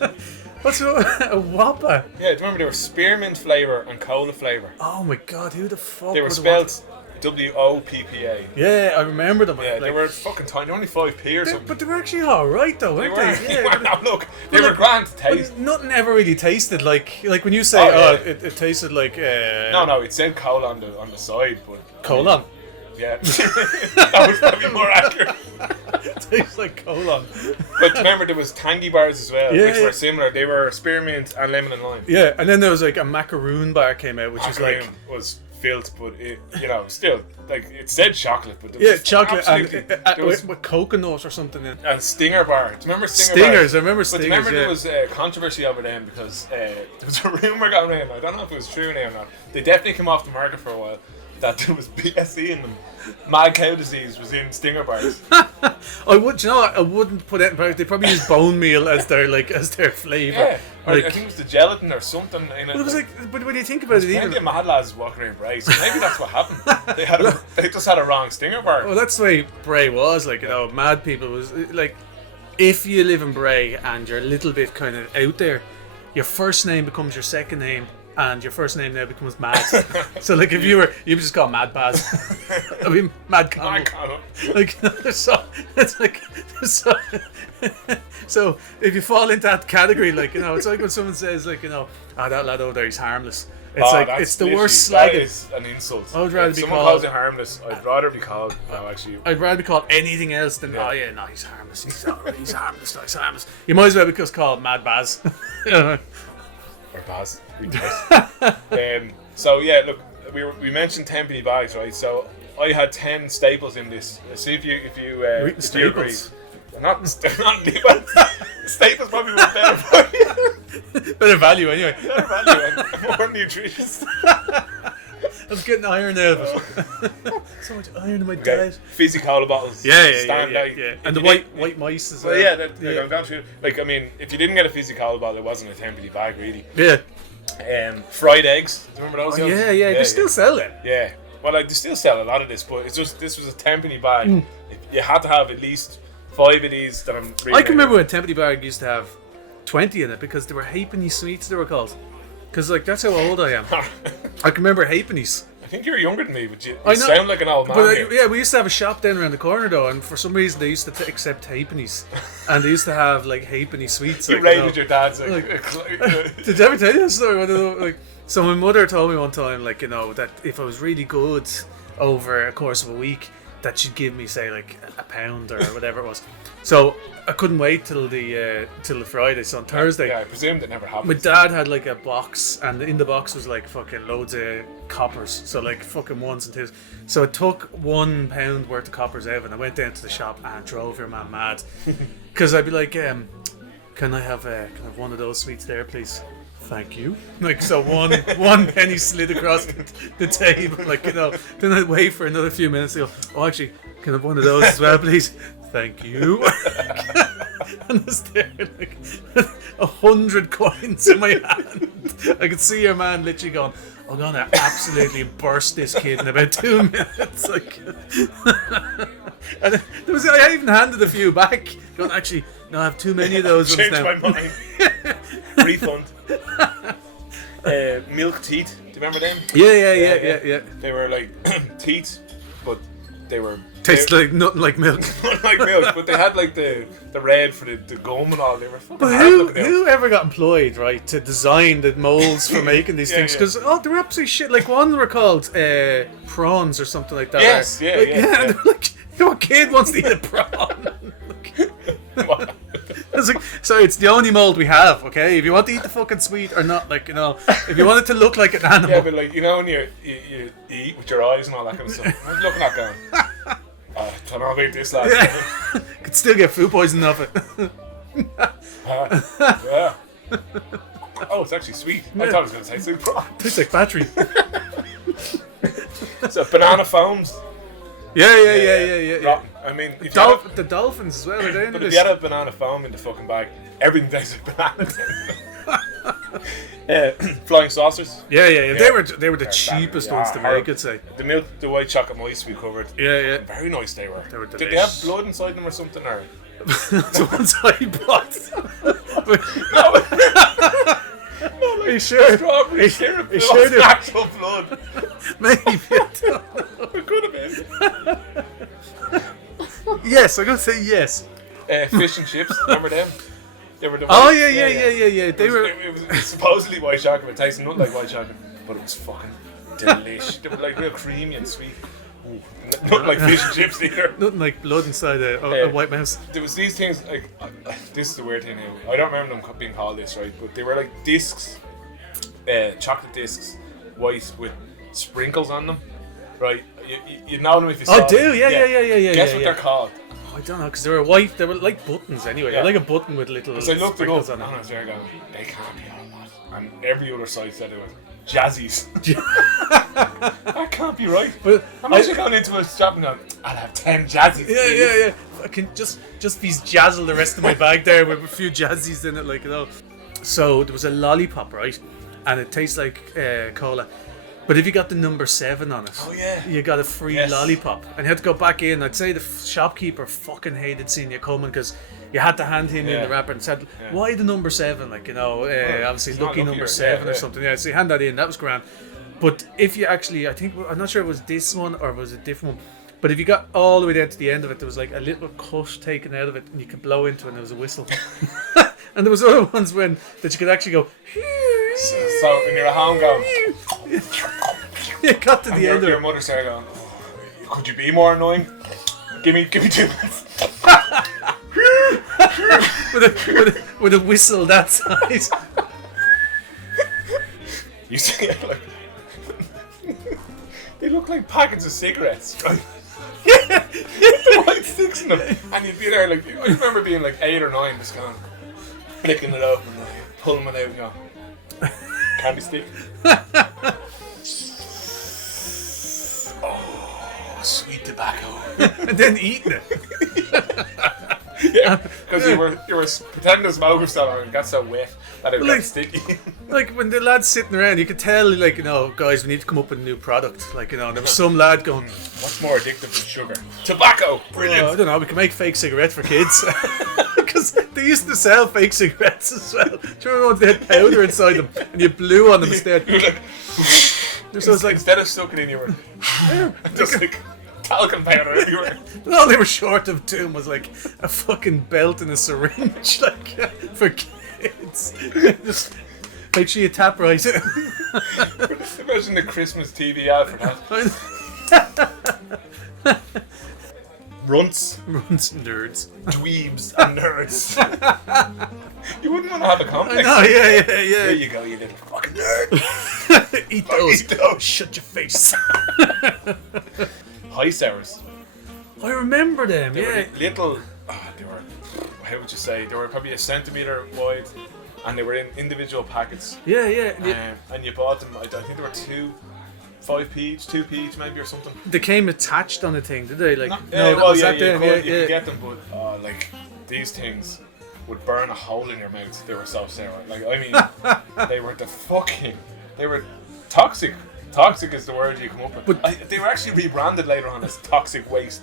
What's a Whopper? Yeah, do you remember they were spearmint flavour and cola flavour? Oh my god, who the fuck? They were spelled WOPPA. Yeah, I remember them. Yeah, they were fucking tiny, only 5p or something. But they were actually alright though, weren't they? Yeah, now look, they were grand to taste. But nothing ever really tasted like when you say, it tasted like. No, it said cola on the side, but. Colon. Yeah, that was probably more accurate. Tastes like colon. But remember, there was tangy bars as well, which were similar. They were spearmint and lemon and lime. Yeah, and then there was like a macaroon bar came out, which was filth, but it, still like it said chocolate, but chocolate and with coconut or something in. And Stinger bar. Do you remember Stingers? Bars? I remember Stingers. But remember there was controversy over them because there was a rumor going around. I don't know if it was true now or not. They definitely came off the market for a while. That there was BSE in them. Mad cow disease was in Stinger bars. I wouldn't put it in practice. They probably use bone meal as their flavour. Yeah, like, I think it was the gelatin or something in it. It was but when you think about it, plenty of mad lads walking around Bray, so maybe that's what happened. They just had a wrong Stinger bar. Well, that's the way Bray was. Like mad people was like, if you live in Bray and you're a little bit kind of out there, your first name becomes your second name. And your first name now becomes Mad. So like if you just call Mad Baz. I mean Mad Connell. Like it's like so if you fall into that category, like it's like when someone says like that lad over there, he's harmless. It's it's the worst slagging. That is an insult. I would rather be someone called. calls you harmless, I'd rather be called. No, actually. I'd rather be called anything else than he's harmless. He's alright. He's harmless. He's harmless. You might as well be called Mad Baz. Or Baz. So yeah, look, we mentioned 10p bags, right? So I had 10 staples in this. See if you agree. Not staples probably was better for you. Better value anyway. Better value and more nutritious. I'm getting iron out of it. So much iron in my diet. Fizzy cola bottles. Yeah. And the white mice as well. Well, I'm going through. Like, I mean, if you didn't get a fizzy cola bottle, it wasn't a 10p bag, really. Yeah. Fried eggs. Do you remember those? Yeah. They still sell it. Yeah. Well, they still sell a lot of this, but it's just this was a 10p bag. You had to have at least 5 of these that I'm. I can remember when 10p bag used to have 20 in it because they were halfpenny sweets. They were called. Because that's how old I am. I can remember halfpennies. I think you're younger than me, but you sound like an old man. But we used to have a shop down around the corner though, and for some reason they used to accept halfpennies, and they used to have like halfpenny sweets. You raided your dad's. Did I ever tell you this story? Like, so my mother told me one time, like that if I was really good over a course of a week, that she'd give me say like a pound or whatever it was. So I couldn't wait till the Friday. So on Thursday, I presumed it never happened. My dad had like a box, and in the box was like fucking loads of coppers. So like fucking ones and twos. So I took £1 worth of coppers out, and I went down to the shop and drove your man mad, because I'd be like, can I have one of those sweets there, please? Thank you. Like, so one penny slid across the table, like, then I'd wait for another few minutes to go, oh, actually, can I have one of those as well, please? Thank you. And I was there, like, 100 coins in my hand. I could see your man literally going, I'm gonna absolutely burst this kid in about 2 minutes. Like, and I even handed a few back, going, actually, no, I have too many of those ones now. Changed my mind. Refund. Milk teeth. Do you remember them? Yeah. They were like teeth, but they were tastes like nothing like milk. Not like milk, but they had like the red for the gum and all. They were fucking But who ever got employed, right, to design the molds for making these things? Because they were absolutely shit. Like one were called prawns or something like that. Yes, And they were like What kid wants to eat a prawn? What? It's like, sorry, it's the only mold we have, okay? If you want to eat the fucking sweet or not, like, you know, if you want it to look like an animal. Yeah, but like, you know when you eat with your eyes and all that kind of stuff. I was looking at going, I don't know about this, lad. Yeah. Could still get food poisoning off it. Yeah. Oh, it's actually sweet. I thought it was going to say sweet prawn. Tastes like battery. So banana foams. Yeah. Rotten. I mean, if you had The dolphins as well, are they in but if this? you had a banana foam in the fucking bag, everything tastes like bananas. Flying saucers. Yeah. They were the They're cheapest bad. ones to Yeah, make, horrible. I'd say. The white chocolate mice we covered. Yeah. Very nice they were. They were Did they have delicious. blood inside them or something? Or? The ones I bought. No, like Are you sure? Strawberry syrup. you It sure was they- actual blood. Maybe. I don't know. It could have been. Yes, I'm gonna say yes. Fish and chips. Remember them? They were the Oh white- yeah. They were. It was supposedly white chocolate, but it tasted nothing like white chocolate, but it was fucking delicious. They were like real creamy and sweet. Ooh, nothing like fish and chips either. Nothing like blood inside a white mouse. There was these things like this is the weird thing now. I don't remember them being called this, right? But they were like discs, chocolate discs, white with sprinkles on them, right? You know them if you saw I do, them. yeah. Guess what they're called? I don't know, because they were white. They were like buttons anyway. Yeah. They're like a button with little So I looked it sprinkles up, on and I it. was there going, they can't be all that. And every other site said it was Jazzies. That can't be right. But Imagine going into a shop and going, I'll have 10 Jazzies. Yeah. I can just these jazzle the rest of my bag there with a few jazzies in it, like, you know. So there was a lollipop, right? And it tastes like cola. But if you got the number 7 on it, Oh, yeah. you got a free Yes. lollipop. And you had to go back in. I'd say the shopkeeper fucking hated seeing you coming because you had to hand him in Yeah. the wrapper and said, why the number 7? Like, you know, obviously it's not lucky lucky number or- 7 yeah, or yeah. something. Yeah, so you hand that in. That was grand. But if you actually, I'm not sure it was this one or it was a different one. But if you got all the way down to the end of it, there was like a little cut taken out of it and you could blow into it and there was a whistle. And there was other ones that you could actually go, So when you're at home going, you got to and the end of your it. mother started going, oh, could you be more annoying? Give me 2 minutes. With a whistle that size. You see it like they look like packets of cigarettes, right? With the white sticks in them, and you'd be there like I remember being like 8 or 9, just going flicking it open, and pulling it out, and going candy stick. Oh, sweet tobacco. And then eating it. Yeah, because you were pretending to smoke or something, and it got so wet that it Like- got sticky. Like when the lad's sitting around, you could tell, like, you know, guys, we need to come up with a new product. Like, you know, and there was some lad going, What's more addictive than sugar? Tobacco. Brilliant. I don't know, we can make fake cigarettes for kids. Because they used to sell fake cigarettes as well. Do you remember when they had powder inside them and you blew on them instead? You were like, So it's like, instead of sucking in, you were just like talcum powder everywhere. all they were short of doing was like a fucking belt and a syringe, like, for kids. Just make sure you tap right. Imagine the Christmas TV ad for that. Runts, Runs nerds. dweebs, and nerds. You wouldn't want to have a complex. No, yeah. There you go, you little fucking nerd. Eat those. Eat those. Shut your face. High sours. I remember them, They yeah. were little. They were. How would you say? They were probably a centimetre wide, and they were in individual packets. Yeah. And you bought them. I think there were 5p each, 2p each maybe or something. They came attached on a thing, did they? Like, You them. could get them, but like these things would burn a hole in your mouth. They were so sour. Like I mean, they were they were toxic. Toxic is the word you come up with. But they were actually rebranded later on as toxic waste.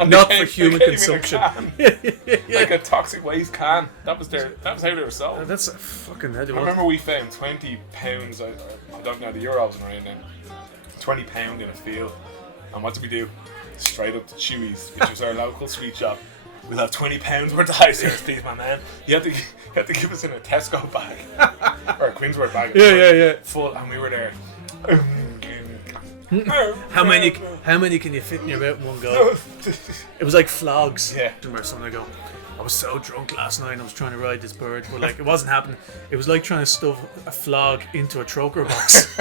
And Not they for human came in a consumption. can, like a toxic waste can. That was how they were sold. That's a fucking heady I one. remember we found £20. I don't know the euros and around then. £20 in a field, and what did we do? Straight up to Chewy's, which was our local sweet shop. We'll have £20 worth of high service, please, my man. You had to give us in a Tesco bag or a Queensworth bag. Yeah. Full, and we were there. How many can you fit in your mouth in one go? It was like flogs. Yeah. Or something. I go, I was so drunk last night and I was trying to ride this bird, but like it wasn't happening. It was like trying to stuff a flog into a troker box.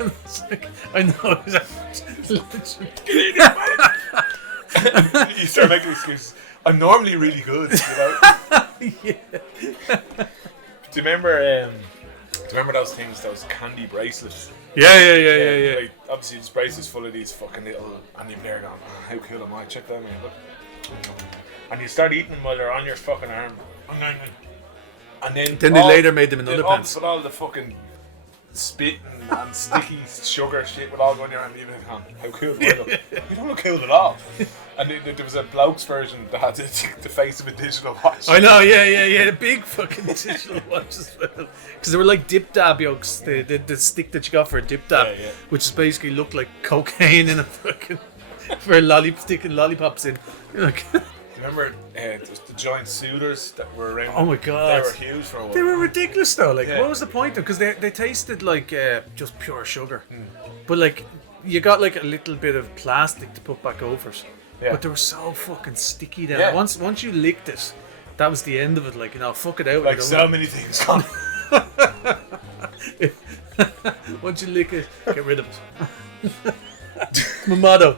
It's like, I know. You start making excuses. I'm normally really good, you know. Yeah. Do you remember those things, those candy bracelets? Yeah. Like, obviously, this bracelet's full of these fucking little, and you're there going, oh, how cool am I? Check that out, look. And you start eating them while they're on your fucking arm. And then Then they later made them in underpants. But all the fucking spitting and sticky sugar shit would all go in your hand. You're like, oh, how cool do I look? You don't look cool at all. And there was a bloke's version that had the face of a digital watch. I know, yeah, the big fucking digital watch as well. Because they were like dip dab yolks, the stick that you got for a dip dab, which is basically looked like cocaine in a fucking for sticking lollipops in. You're like, Remember the giant suitors that were around? oh my god, they were huge for a while. They were ridiculous though. Like, Yeah. what was the point of? Because they tasted like just pure sugar, but like you got like a little bit of plastic to put back over it. Yeah. But they were so fucking sticky then. Yeah. Once you licked it, that was the end of it. Like, you know, fuck it out. Like you so many things gone. Once you lick it, get rid of it. My motto.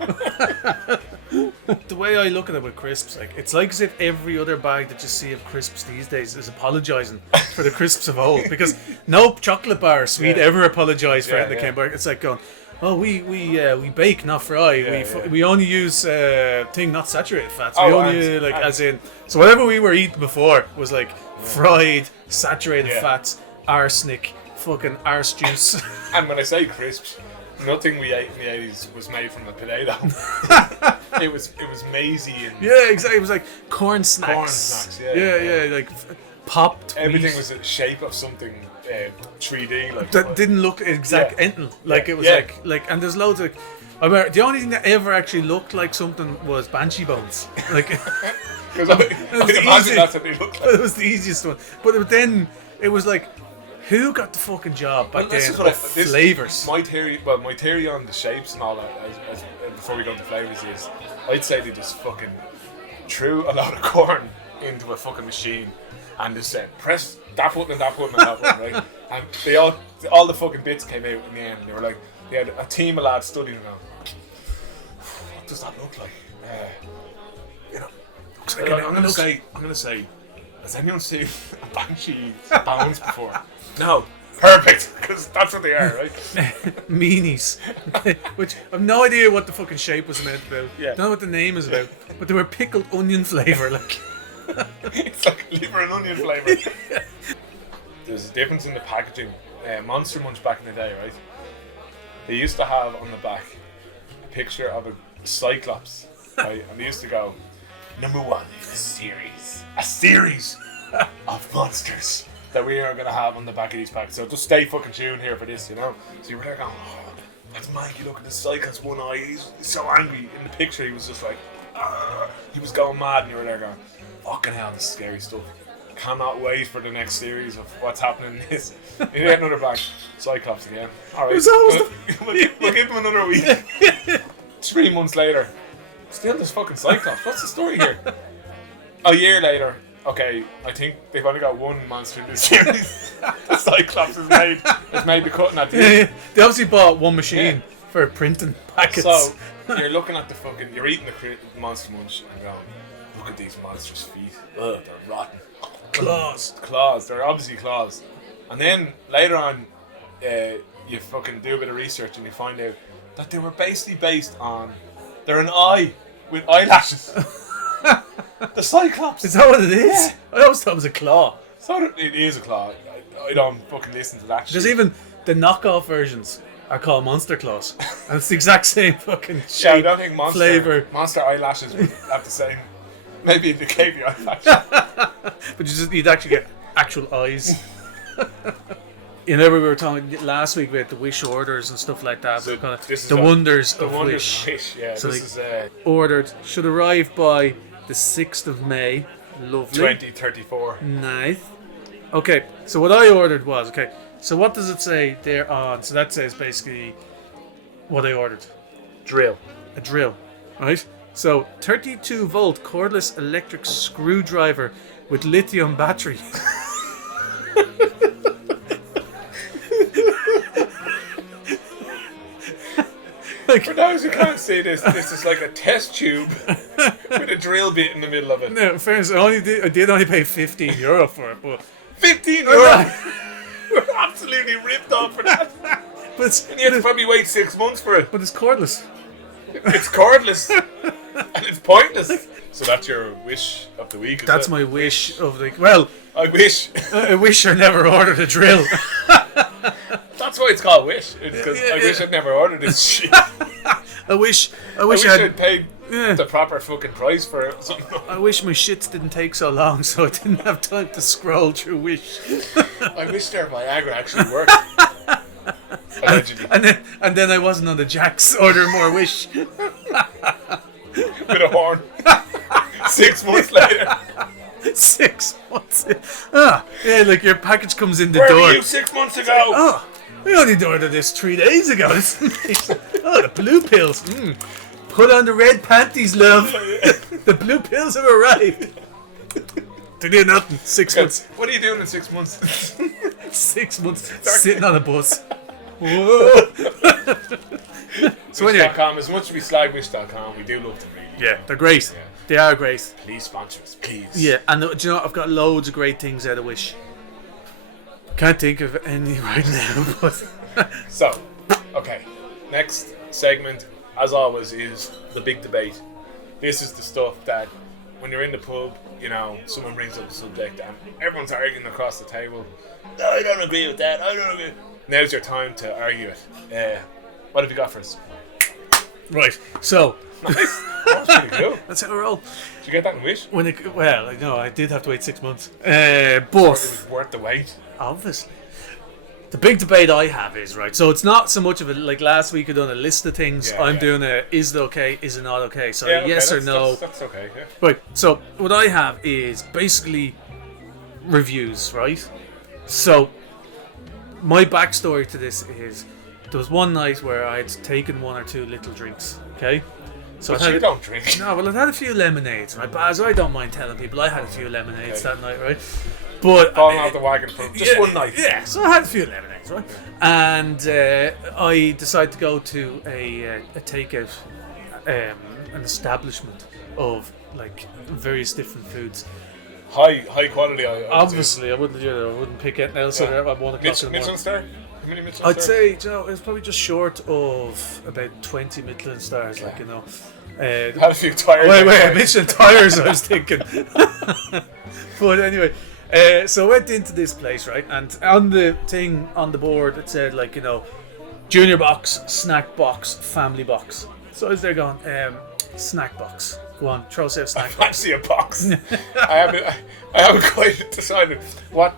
The way I look at it with crisps, like it's like as if every other bag that you see of crisps these days is apologising for the crisps of old, because no chocolate bar or sweet ever apologised for it in the came back. It's like going, oh, we bake, not fry. We only use thing, not saturated fats. We only as in, so whatever we were eating before was like fried, saturated fats, arsenic, fucking arse juice. And when I say crisps, nothing we ate in the 80s was made from a potato. it was maizy and yeah, exactly. It was like corn snacks. corn snacks. Like popped. Everything wheat. was a shape of something 3D. Like That didn't look exact anything. Like it was like, and there's loads of. I remember the only thing that ever actually looked like something was banshee bones. Like, because I imagine that's what they look like. it was the easiest one. But then it was like, who got the fucking job back then? Flavors. My theory on the shapes and all that, as before we go into flavors, is I'd say they just fucking threw a lot of corn into a fucking machine and just said, press that button and that button and that button, right? And they all the fucking bits came out in the end. They were like, they had a team of lads studying it. What does that look like? Looks like I'm gonna say, has anyone seen a banshee bones before? No. Perfect, because that's what they are, right? Meanies. Which I've no idea what the fucking shape was meant about. Yeah. Don't know what the name is about. But they were pickled onion flavour, like. It's like liver and onion flavour. There's a difference in the packaging. Monster Munch back in the day, right? They used to have on the back a picture of a cyclops, right? And they used to go, #1 in a series of monsters that we are going to have on the back of these packs. So just stay fucking tuned here for this, you know? So you were there going, oh, that's Mikey, look at the cyclops, one eye, he's so angry. In the picture he was just like, he was going mad, and you were there going, fucking hell, this is scary stuff. Cannot wait for the next series of what's happening in this. You get another back, Cyclops again. Alright, we'll give him another week. 3 months later, still this fucking Cyclops. What's the story here? A year later, okay, I think they've only got one monster in this series. The Cyclops has made the cutting at the end. Yeah. They obviously bought one machine for printing packets. So you're looking at you're eating the Monster Munch and going, look at these monsters' feet. Ugh, they're rotten. Claws. They're obviously claws. And then later on, you fucking do a bit of research and you find out that they were basically based on, they're an eye with eyelashes. The Cyclops. Is that what it is? Yeah. I always thought it was a claw. So it is a claw. I don't fucking listen to that shit. There's even the knockoff versions are called Monster Claws. And it's the exact same fucking shape, yeah, I don't think flavour. Monster eyelashes would have the same. Maybe the gave you eyelashes. But you'd actually get actual eyes. You know, we were talking last week about the Wish orders and stuff like that. So kind this is the wonders of Wish. Yeah, So this like, is ordered, should arrive by the 6th of May. Lovely. 2034. Nice. Okay, so what I ordered was, So what does it say there on? So that says basically what I ordered. Drill. A drill, right? So 32 volt cordless electric screwdriver with lithium battery. For those who can't see this is like a test tube with a drill bit in the middle of it. No, in fairness, I did only pay €15 for it, but 15 euro! We're absolutely ripped off for that. but it's, And you have to probably wait 6 months for it. but it's cordless. It's cordless. And it's pointless. So that's your wish of the week, is That's it? my wish of the well. I wish. I wish I never ordered a drill. That's why it's called wish. It's because Yeah, I wish I'd never ordered this shit. I wish I wish I I'd had. paid Yeah. the proper fucking price for it. Something. I wish my shits didn't take so long, so I didn't have time to scroll through Wish. I wish their Viagra actually worked. Allegedly. And then I wasn't on the Jacks order more Wish. With a horn. 6 months later. 6 months. Yeah, like your package comes in the Where door. were you 6 months ago? Oh, we only ordered this 3 days ago. This is nice. Oh, the blue pills. Put on the red panties, love. The blue pills have arrived. They do nothing. 6 months. What are you doing in 6 months? 6 months sitting on a bus. Whoa. So anyway, Wish.com, as much as we slag Wish.com, we do love them really. yeah, they're great. Yeah. They are great. Please sponsor us, please. Yeah, and do you know what? I've got loads of great things out of Wish. Can't think of any right now, but So, okay. Next segment, as always, is the big debate. This is the stuff that when you're in the pub, you know, someone brings up a subject and everyone's arguing across the table. No, I don't agree with that. I don't agree. Now's your time to argue it. What have you got for us? right. So Nice. That was pretty cool. that's how I roll. Did you get that in Wish? Well, I know I did have to wait 6 months, It but was worth the wait. obviously. The big debate I have is, right, so it's not so much of a, like last week I done a list of things, Yeah, I'm yeah. doing a, is it okay, is it not okay, so Yeah, okay, yes or that's- no. That's okay, yeah. Right, so what I have is basically reviews, right? So my backstory to this is there was one night where I'd taken 1 or 2 little drinks, okay? So But I had you don't drink. no, well, I'd had a few lemonades, right? But as I don't mind telling people, I had a few lemonades Okay. that night, right? But Falling off the wagon for just one night. yeah, so I had a few lemonades, right? And I decided to go to a takeout, an establishment of like various different foods. High quality. Obviously, I wouldn't pick anything else at 1 o'clock in the Michelin morning. star? How many Michelin I'd stars? say, you know, it's probably just short of about 20 Michelin stars, like, you know. Had a few tires. Wait, Michelin tires, I was thinking. But anyway, so I went into this place, right? And on the thing on the board, it said, like, you know, junior box, snack box, family box. So I was there going, snack box. Go on, throw us out snack box. Fancy a box. I haven't quite decided what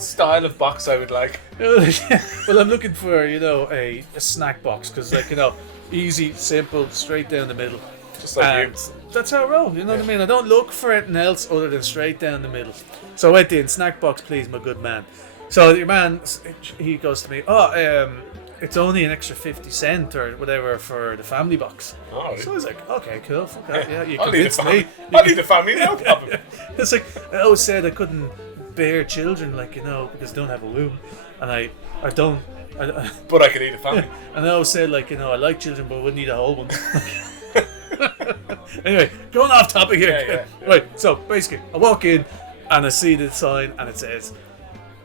style of box I would like. Well, I'm looking for, you know, a snack box because, like, you know, easy, simple, straight down the middle. Just like And you. that's how I roll, you know what I mean? I don't look for anything else other than straight down the middle. So I went in, snack box, please, my good man. So your man, he goes to me, it's only an extra 50 cent or whatever for the family box. Oh, So I was like, okay, cool, fuck that, yeah, you I'll need the convinced family. me. I'll need the family, no problem. It's like, I always said I couldn't bear children, like, you know, because I don't have a womb. And I don't, But I could eat a family. and I always said, like, you know, I like children, but I wouldn't eat a whole one. Anyway, going off topic here. Yeah. Right, so basically, I walk in and I see the sign and it says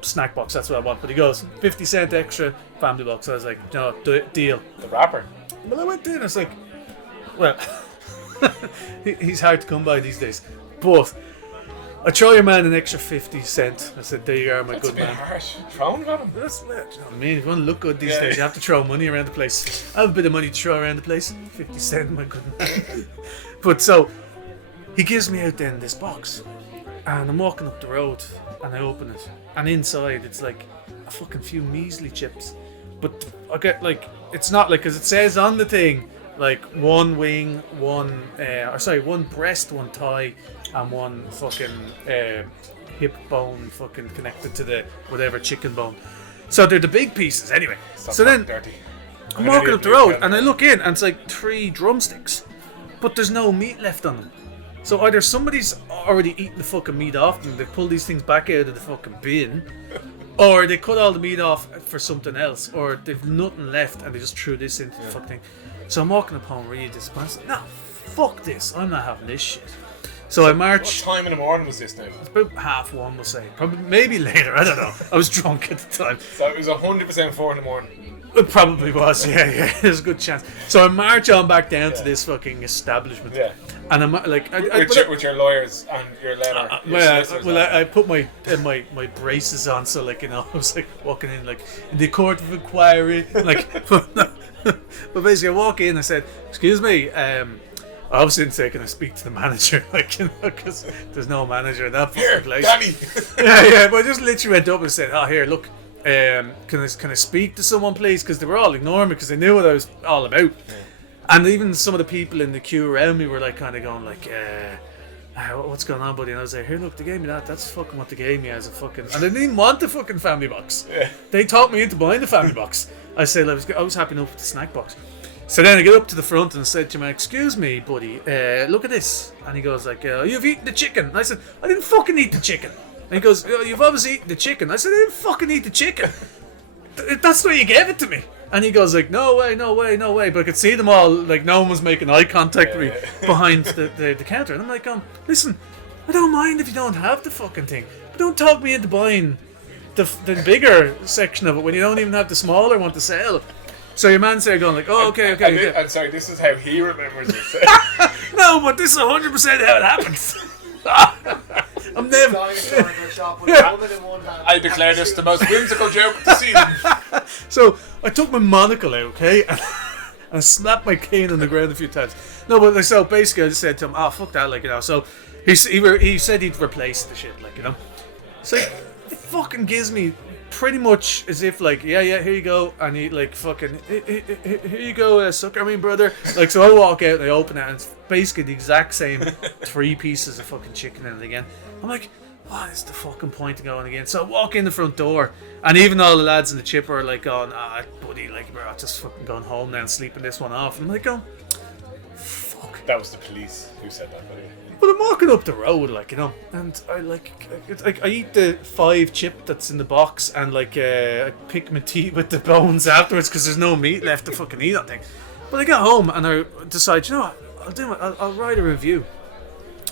snack box, that's what I want. But he goes, 50 cent extra, family box. I was like, no, deal. The wrapper. Well, I went in, I was like, well, he's hard to come by these days. But I throw your man an extra 50 cent. I said, there you are, my That's a good bit man. harsh. Throwing on him. That's, you know what I mean, if you want to look good these Yeah. days, you have to throw money around the place. I have a bit of money to throw around the place. 50 cent, my good man. But so, he gives me out then this box. And I'm walking up the road, and I open it. And inside, it's like a fucking few measly chips. But I get, like, it's not like, because it says on the thing, like, one wing, one breast, one thigh, and one fucking hip bone fucking connected to the whatever chicken bone. So they're the big pieces anyway. Stop So then talking dirty. I'm walking up the road and I look in and it's like 3 drumsticks, but there's no meat left on them. So either somebody's already eaten the fucking meat off them, they pulled these things back out of the fucking bin, or they cut all the meat off for something else, or they've nothing left and they just threw this into the fucking thing. So I'm walking up home really disappointed. No, fuck this. I'm not having this shit. So I march. What time in the morning was this now? It's about 1:30, we'll say. Probably, maybe later. I don't know. I was drunk at the time. So it was 100% 4 in the morning. It probably was. Yeah. There's a good chance. So I march on back down to this fucking establishment. Yeah. And I'm like, with your lawyers and your letter. I put my braces on, so like, you know, I was like walking in like in the court of inquiry, like. But basically, I walk in. I said, "Excuse me." I obviously didn't say, "Can I speak to the manager?" Like, you know, because there's no manager in that fucking place. Danny. yeah. But I just literally went up and said, "Oh, here, look. Can I speak to someone, please?" Because they were all ignoring me because they knew what I was all about. Yeah. And even some of the people in the queue around me were like kind of going like, what's going on, buddy? And I was like, here, look, they gave me that. That's fucking what they gave me as a fucking... And they didn't even want the fucking family box. Yeah. They talked me into buying the family box. I said I was happy enough with the snack box. So then I get up to the front and said to him, excuse me, buddy, look at this. And he goes like, you've eaten the chicken. And I said, I didn't fucking eat the chicken. And he goes, you've obviously eaten the chicken. I said, I didn't fucking eat the chicken. That's the way you gave it to me. And he goes like, no way. But I could see them all, like no one was making eye contact with me behind the counter. And I'm like, listen, I don't mind if you don't have the fucking thing, but don't talk me into buying the bigger section of it when you don't even have the smaller one to sell. So your man's there going like, oh, okay. I'm sorry, this is how he remembers it. No, but this is 100% how it happens. I'm never. I declare this the most whimsical joke of the season. So I took my monocle out, okay, and slapped my cane on the ground a few times. No, but so basically I just said to him, "Oh, fuck that," like, you know. So he said he'd replace the shit, like, you know. So it fucking gives me pretty much as if like, yeah, here you go, and he like fucking here you go, sucker, I mean, brother. Like, so I walk out and I open it and it's basically the exact same 3 pieces of fucking chicken in it again. I'm like, what is the fucking point of going again? So I walk in the front door, and even all the lads in the chipper are like going, buddy, like, bro, I'm just fucking going home now and sleeping this one off. And I'm like, fuck. That was the police who said that, by the way. But I'm walking up the road, like, you know, and I eat the 5 chip that's in the box, and like I pick my teeth with the bones afterwards because there's no meat left to fucking eat that thing. But I got home and I decided, you know what, I'll write a review.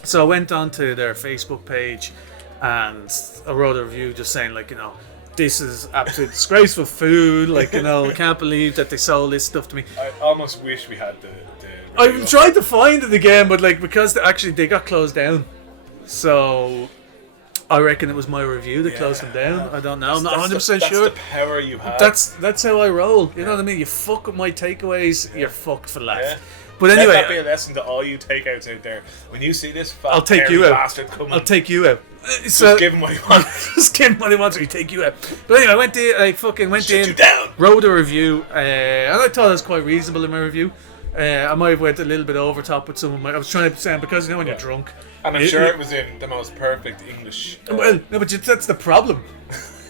So I went onto their Facebook page and I wrote a review just saying, like, you know, this is absolute disgraceful food, like, you know, I can't believe that they sold this stuff to me. I almost wish we had the I tried to find it again, but like, because they got closed down, so I reckon it was my review that closed them down. I don't know. I'm not 100% sure. That's the power you have. That's how I roll. You know what I mean? You fuck with my takeaways, you're fucked for life. Yeah. But anyway, let that be a lesson to all you takeouts out there. When you see this fat, I'll take you out. Bastard coming, I'll take you out. Just give him what he wants. Just give him what he wants, or he take you out. But anyway, I went in, wrote a review, and I thought it was quite reasonable in my review. I might have went a little bit over top with some of my... I was trying to say, because, you know, when you're drunk... And I'm sure it was in the most perfect English. Well, no, but that's the problem.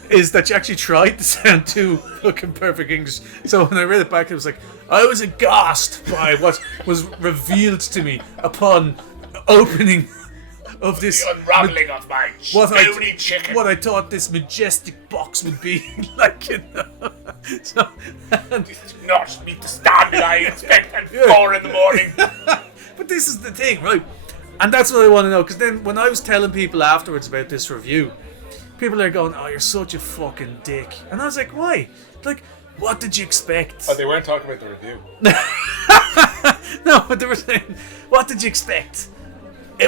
Is that you actually tried to sound too fucking perfect English. So when I read it back, it was like, I was aghast by what was revealed to me upon opening of this... The unraveling of my stony chicken. What I thought this majestic box would be. Like, you know... So, this is not meet the standard I expect at 4 in the morning. But this is the thing, right? And that's what I want to know, because then when I was telling people afterwards about this review, people are going, "Oh, you're such a fucking dick," and I was like, "Why? Like, what did you expect?" Oh, they weren't talking about the review. No, but they were saying, "What did you expect?"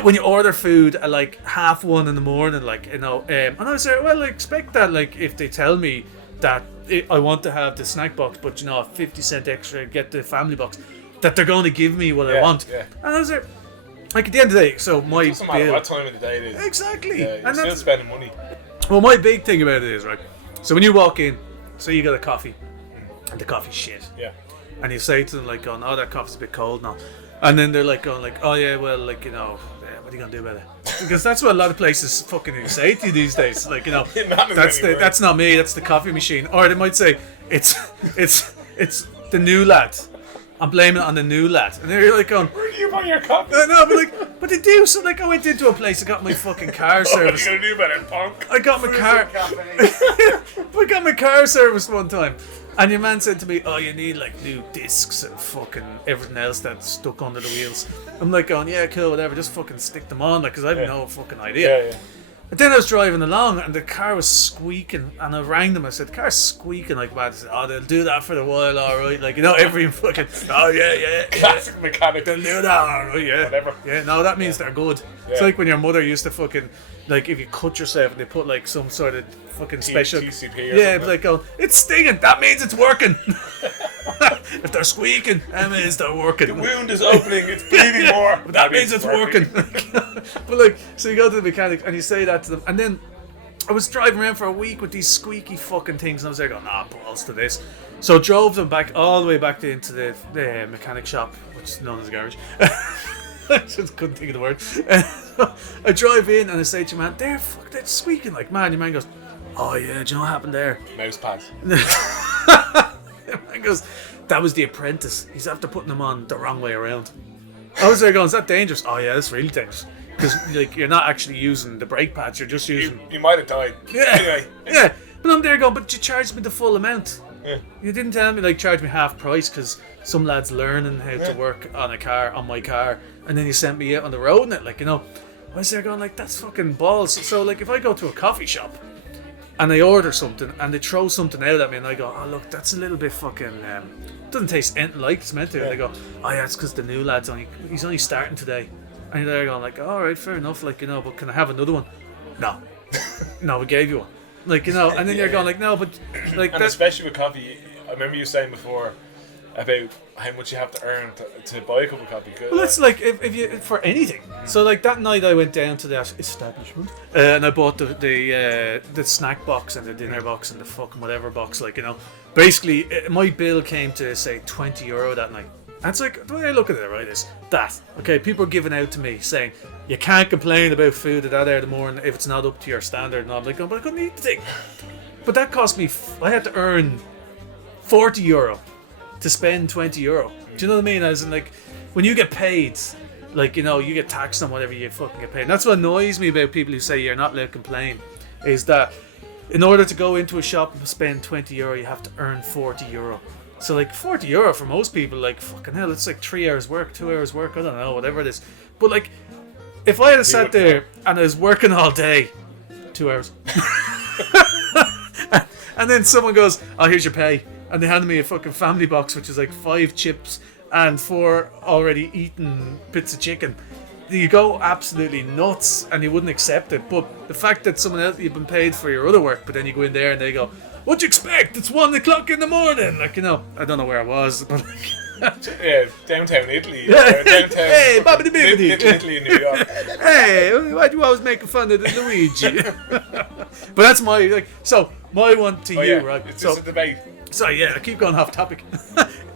When you order food at like 1:30 in the morning, like, you know, and I was like, well, I expect that, like, if they tell me that I want to have the snack box, but, you know, 50 cents extra, get the family box, that they're going to give me what I want. Yeah. And I was like, at the end of the day, so my doesn't matter what time of the day it is. Exactly. Yeah, you're still spending money. Well, my big thing about it is, right, so when you walk in, so you got a coffee, and the coffee's shit. Yeah. And you say to them, like, oh, that coffee's a bit cold now. And then they're like going like, oh yeah, well, like, you know, what are you gonna do about it? Because that's what a lot of places fucking say to you these days. Like, you know, Not in that's any way. that's not me. That's the coffee machine. Or they might say it's the new lad. I'm blaming it on the new lad. And they're like going, Where do you buy your coffee? no, but they do. So like, I went into a place. I got my fucking car What are you serviced. gonna do about it, punk? I got my car. I got my car serviced one time, and your man said to me, "Oh, you need like new discs and fucking everything else that's stuck under the wheels." I'm like, going, "Yeah, cool, whatever. Just fucking stick them on, like, because I have no fucking idea." Yeah. But then I was driving along, and the car was squeaking, and I rang them. I said, "The car's squeaking like mad." They said, "Oh, they'll do that for a while, all right." Like, you know, every fucking, "Oh yeah." Classic mechanic. They'll do that, all right, yeah. Whatever. Yeah, no, that means they're good. It's Yeah. like when your mother used to fucking, like, if you cut yourself and they put like some sort of fucking special TCP or yeah, something. like, oh, it's stinging. That means it's working. If they're squeaking, that means they're working. The wound is opening, it's bleeding more. That means it's working. But like, so you go to the mechanic and you say that to them, and then I was driving around for a week with these squeaky fucking things, and I was there going, "Nah, balls to this." So I drove them back all the way back into the mechanic shop, which is known as a garage. I just couldn't think of the word. I drive in and I say to your man, they're squeaking like mad. Your man goes, "Oh yeah, do you know what happened there?" Mouse pad. Your man goes, "That was the apprentice. He's after putting them on the wrong way around." I was there going, "Is that dangerous?" "Oh yeah, that's really dangerous. Because like, you're not actually using the brake pads, you're just using..." You might have died. Yeah, Anyway. yeah. But I'm there going, "But you charged me the full amount. Yeah. You didn't tell me, like, charge me half price because some lad's learning how to work on my car, and then you sent me out on the road in it, like, you know." I was there going, like, that's fucking balls. So like, if I go to a coffee shop and I order something and they throw something out at me and I go, "Oh look, that's a little bit fucking doesn't taste anything like it's meant to," and they go, "Oh yeah, it's because the new lad's he's only starting today." And you're there going, like, "All right, fair enough, like, you know, but can I have another one?" "No." "No, we gave you one." Like, you know, and then you're going like, "No, but like And that." especially with coffee, I remember you saying before about how much you have to earn to buy a cup of coffee. Well, it's like if you for anything. So like that night I went down to that establishment and I bought the snack box and the dinner box and the fucking whatever box. Like, you know, basically my bill came to say €20 that night. And it's like, the way I look at it, right, is that okay? People are giving out to me saying you can't complain about food at that hour of the morning if it's not up to your standard. And I'm like, "Oh, but I couldn't eat the thing." But that cost me. I had to earn €40 to spend €20. Do you know what I mean? As in, like, when you get paid, like, you know, you get taxed on whatever you fucking get paid. And that's what annoys me about people who say you're not allowed to complain, is that in order to go into a shop and spend €20, you have to earn €40. So like €40 for most people, like, fucking hell, it's like 3 hours work, 2 hours work, I don't know, whatever it is. But like, if I had sat there and I was working all day, 2 hours, and then someone goes, "Oh, here's your pay," and they handed me a fucking family box, which is like 5 chips and 4 already eaten bits of chicken, you go absolutely nuts and you wouldn't accept it. But the fact that someone else, you've been paid for your other work, but then you go in there and they go, "What do you expect? It's 1 o'clock in the morning." Like, you know, I don't know where I was, but Yeah, downtown Italy. Yeah. Downtown. Hey, Bobby the Bibbidi. Little Italy in New York. "Hey, why do you always make fun of the Luigi?" But that's my, like, so my one to Oh, you, yeah. right? It's So, just a debate. sorry, yeah, I keep going off topic.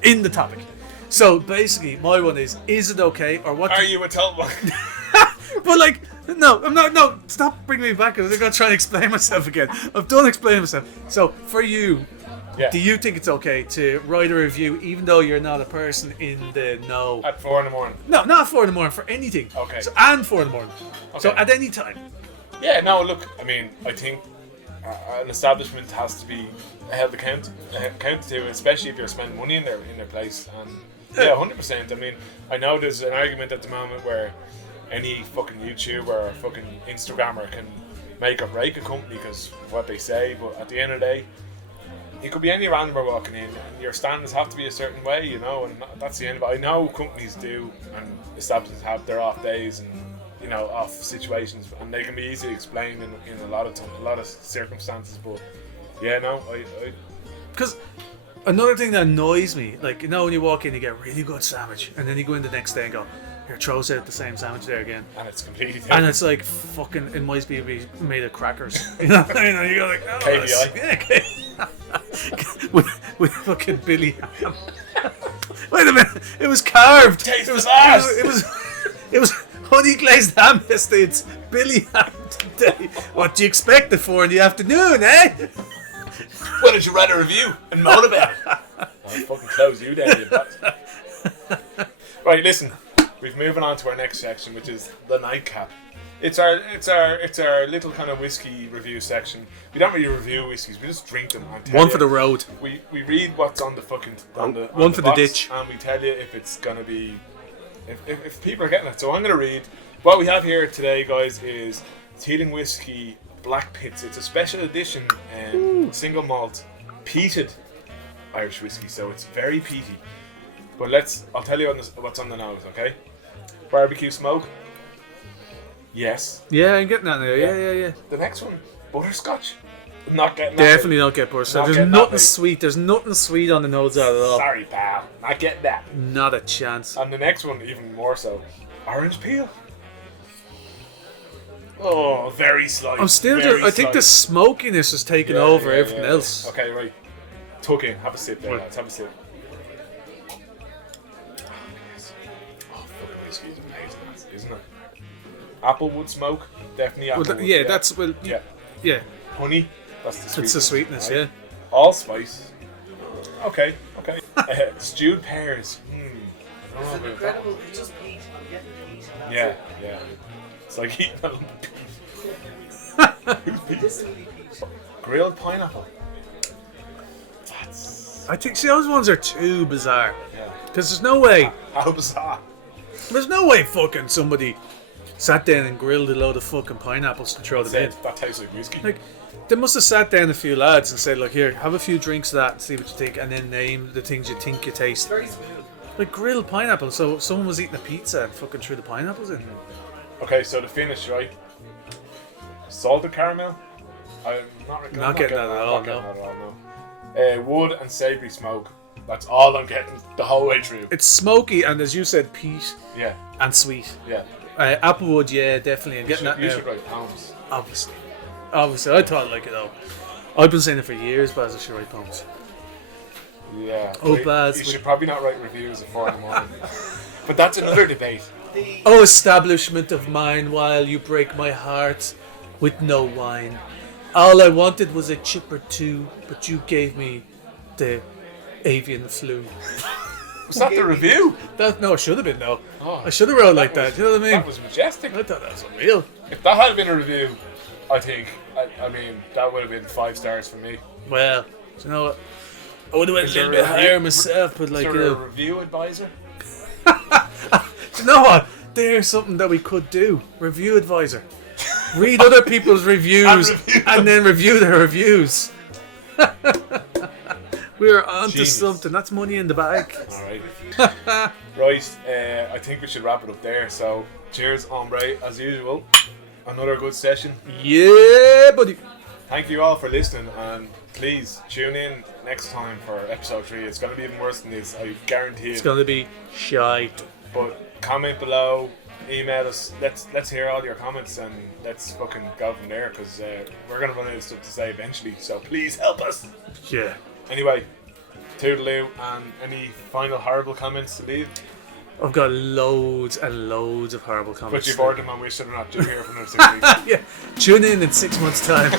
In the topic. So basically, my one is it okay, or what? Are you a total? But like, no, I'm not. No, stop bringing me back. I'm going to try and explain myself again. I've done explaining myself. So for you, Yeah. do you think it's okay to write a review even though you're not a person in the know? At 4 in the morning. No, not 4 in the morning, for anything. Okay. So, and 4 in the morning. So Okay. at any time. Yeah, no, look, I mean, I think an establishment has to be held account to, especially if you're spending money in their place. And yeah, 100%. I mean, I know there's an argument at the moment where any fucking YouTuber or fucking Instagrammer can make or break a company because of what they say, but at the end of the day, it could be any randomer walking in, and your standards have to be a certain way, you know, and that's the end of it. I know companies do, and establishments have their off days and, you know, off situations, and they can be easily explained in a lot of circumstances. But yeah, no, I Because another thing that annoys me, like, you know, when you walk in, you get a really good sandwich, and then you go in the next day and go, "Here, throws out the same sandwich there again." and it's completely And different. it's like fucking, it might be made of crackers. You know, you go like, "Oh, KVI. yeah, with fucking Billy Ham. Wait a minute, it was carved. Taste It was the ass. it was Honey glazed ham yesterday. It's Billy ham today. What do you expect it for in the afternoon, eh? Why don't you write a review and moan about it? I'll fucking close you down, you bastard. Right, listen. We're moving on to our next section, which is the nightcap. It's our little kind of whiskey review section. We don't really review whiskeys; we just drink them. And tell One you, for the road. We read what's on the fucking on the One on for the the box, ditch. and we tell you if it's gonna be if people are getting it. So I'm gonna read what we have here today, guys. Is Teeling Whiskey Black Pits. It's a special edition single malt peated Irish whiskey, so it's very peaty. But I'll tell you what's on the nose, okay? Barbecue smoke. Yes. Yeah, I'm getting that now. Yeah. The next one, butterscotch. Not getting that. Definitely not get butterscotch. There's nothing sweet. There's nothing sweet on the nose at all. Sorry, pal. Not getting that. Not a chance. And the next one, even more so. Orange peel. Oh, very slight. I'm still. I think the smokiness is taking over everything else. Okay, right. Tuck in. Have a sip there, lads. Have a sip. Oh, fucking whiskey is amazing, isn't it? Applewood smoke. Definitely applewood. Yeah. Honey. That's the sweetness. It's the sweetness, right? yeah. Allspice. Okay. Stewed pears. I don't know about that one. It's just peat. I'm getting peat. Yeah. It's like eating a lump of peat. This is really peat. Grilled pineapple. I think those ones are too bizarre. Yeah. Because there's no way. How bizarre. There's no way fucking somebody sat down and grilled a load of fucking pineapples to throw them in. That tastes like whiskey. Like, they must have sat down a few lads and said, like, here, have a few drinks of that and see what you think, and then name the things you think you taste. Very smooth. Like grilled pineapple. So someone was eating a pizza and fucking threw the pineapples in. Okay, so the finish, right? Salted caramel. I'm not getting that at all, no. Wood and savoury smoke. That's all I'm getting the whole way through. It's smoky and, as you said, peat Yeah, and sweet. yeah. Applewood, yeah, definitely. I'm getting that You now. should write poems. Obviously, I thought like it all. I've been saying it for years, but I should write poems. Yeah. Oh, But Baz, you should probably not write reviews at 4 in the morning. But that's another debate. Oh, establishment of mine, while you break my heart with no wine. All I wanted was a chip or two, but you gave me the avian flu. Was that the review? No, it should have been though. Oh, I should have wrote like that. You know what I mean? That was majestic. I thought that was unreal. If that had been a review, I think, I mean, that would have been 5 stars for me. Well, do you know what? I would have went a Is little there bit a higher review- myself, but like, Is you there a know, review advisor? do you know what? There's something that we could do. Review advisor. Read other people's reviews and then review their reviews. We're onto Genius. something. That's money in the bag. Alright. Right, I think we should wrap it up there. So, cheers, hombre, as usual. Another good session. Yeah, buddy. Thank you all for listening, and please tune in next time for episode 3. It's going to be even worse than this, I guarantee It's it. gonna be shite. But comment below, email us. Let's hear all your comments, and let's fucking go from there, because we're going to run out of stuff to say eventually. So please help us. Yeah. Anyway, toodaloo, and any final horrible comments to leave? I've got loads and loads of horrible comments. But you've ordered them on Wish It or Not. Do here for another 6 weeks. Yeah. Tune in 6 months' time.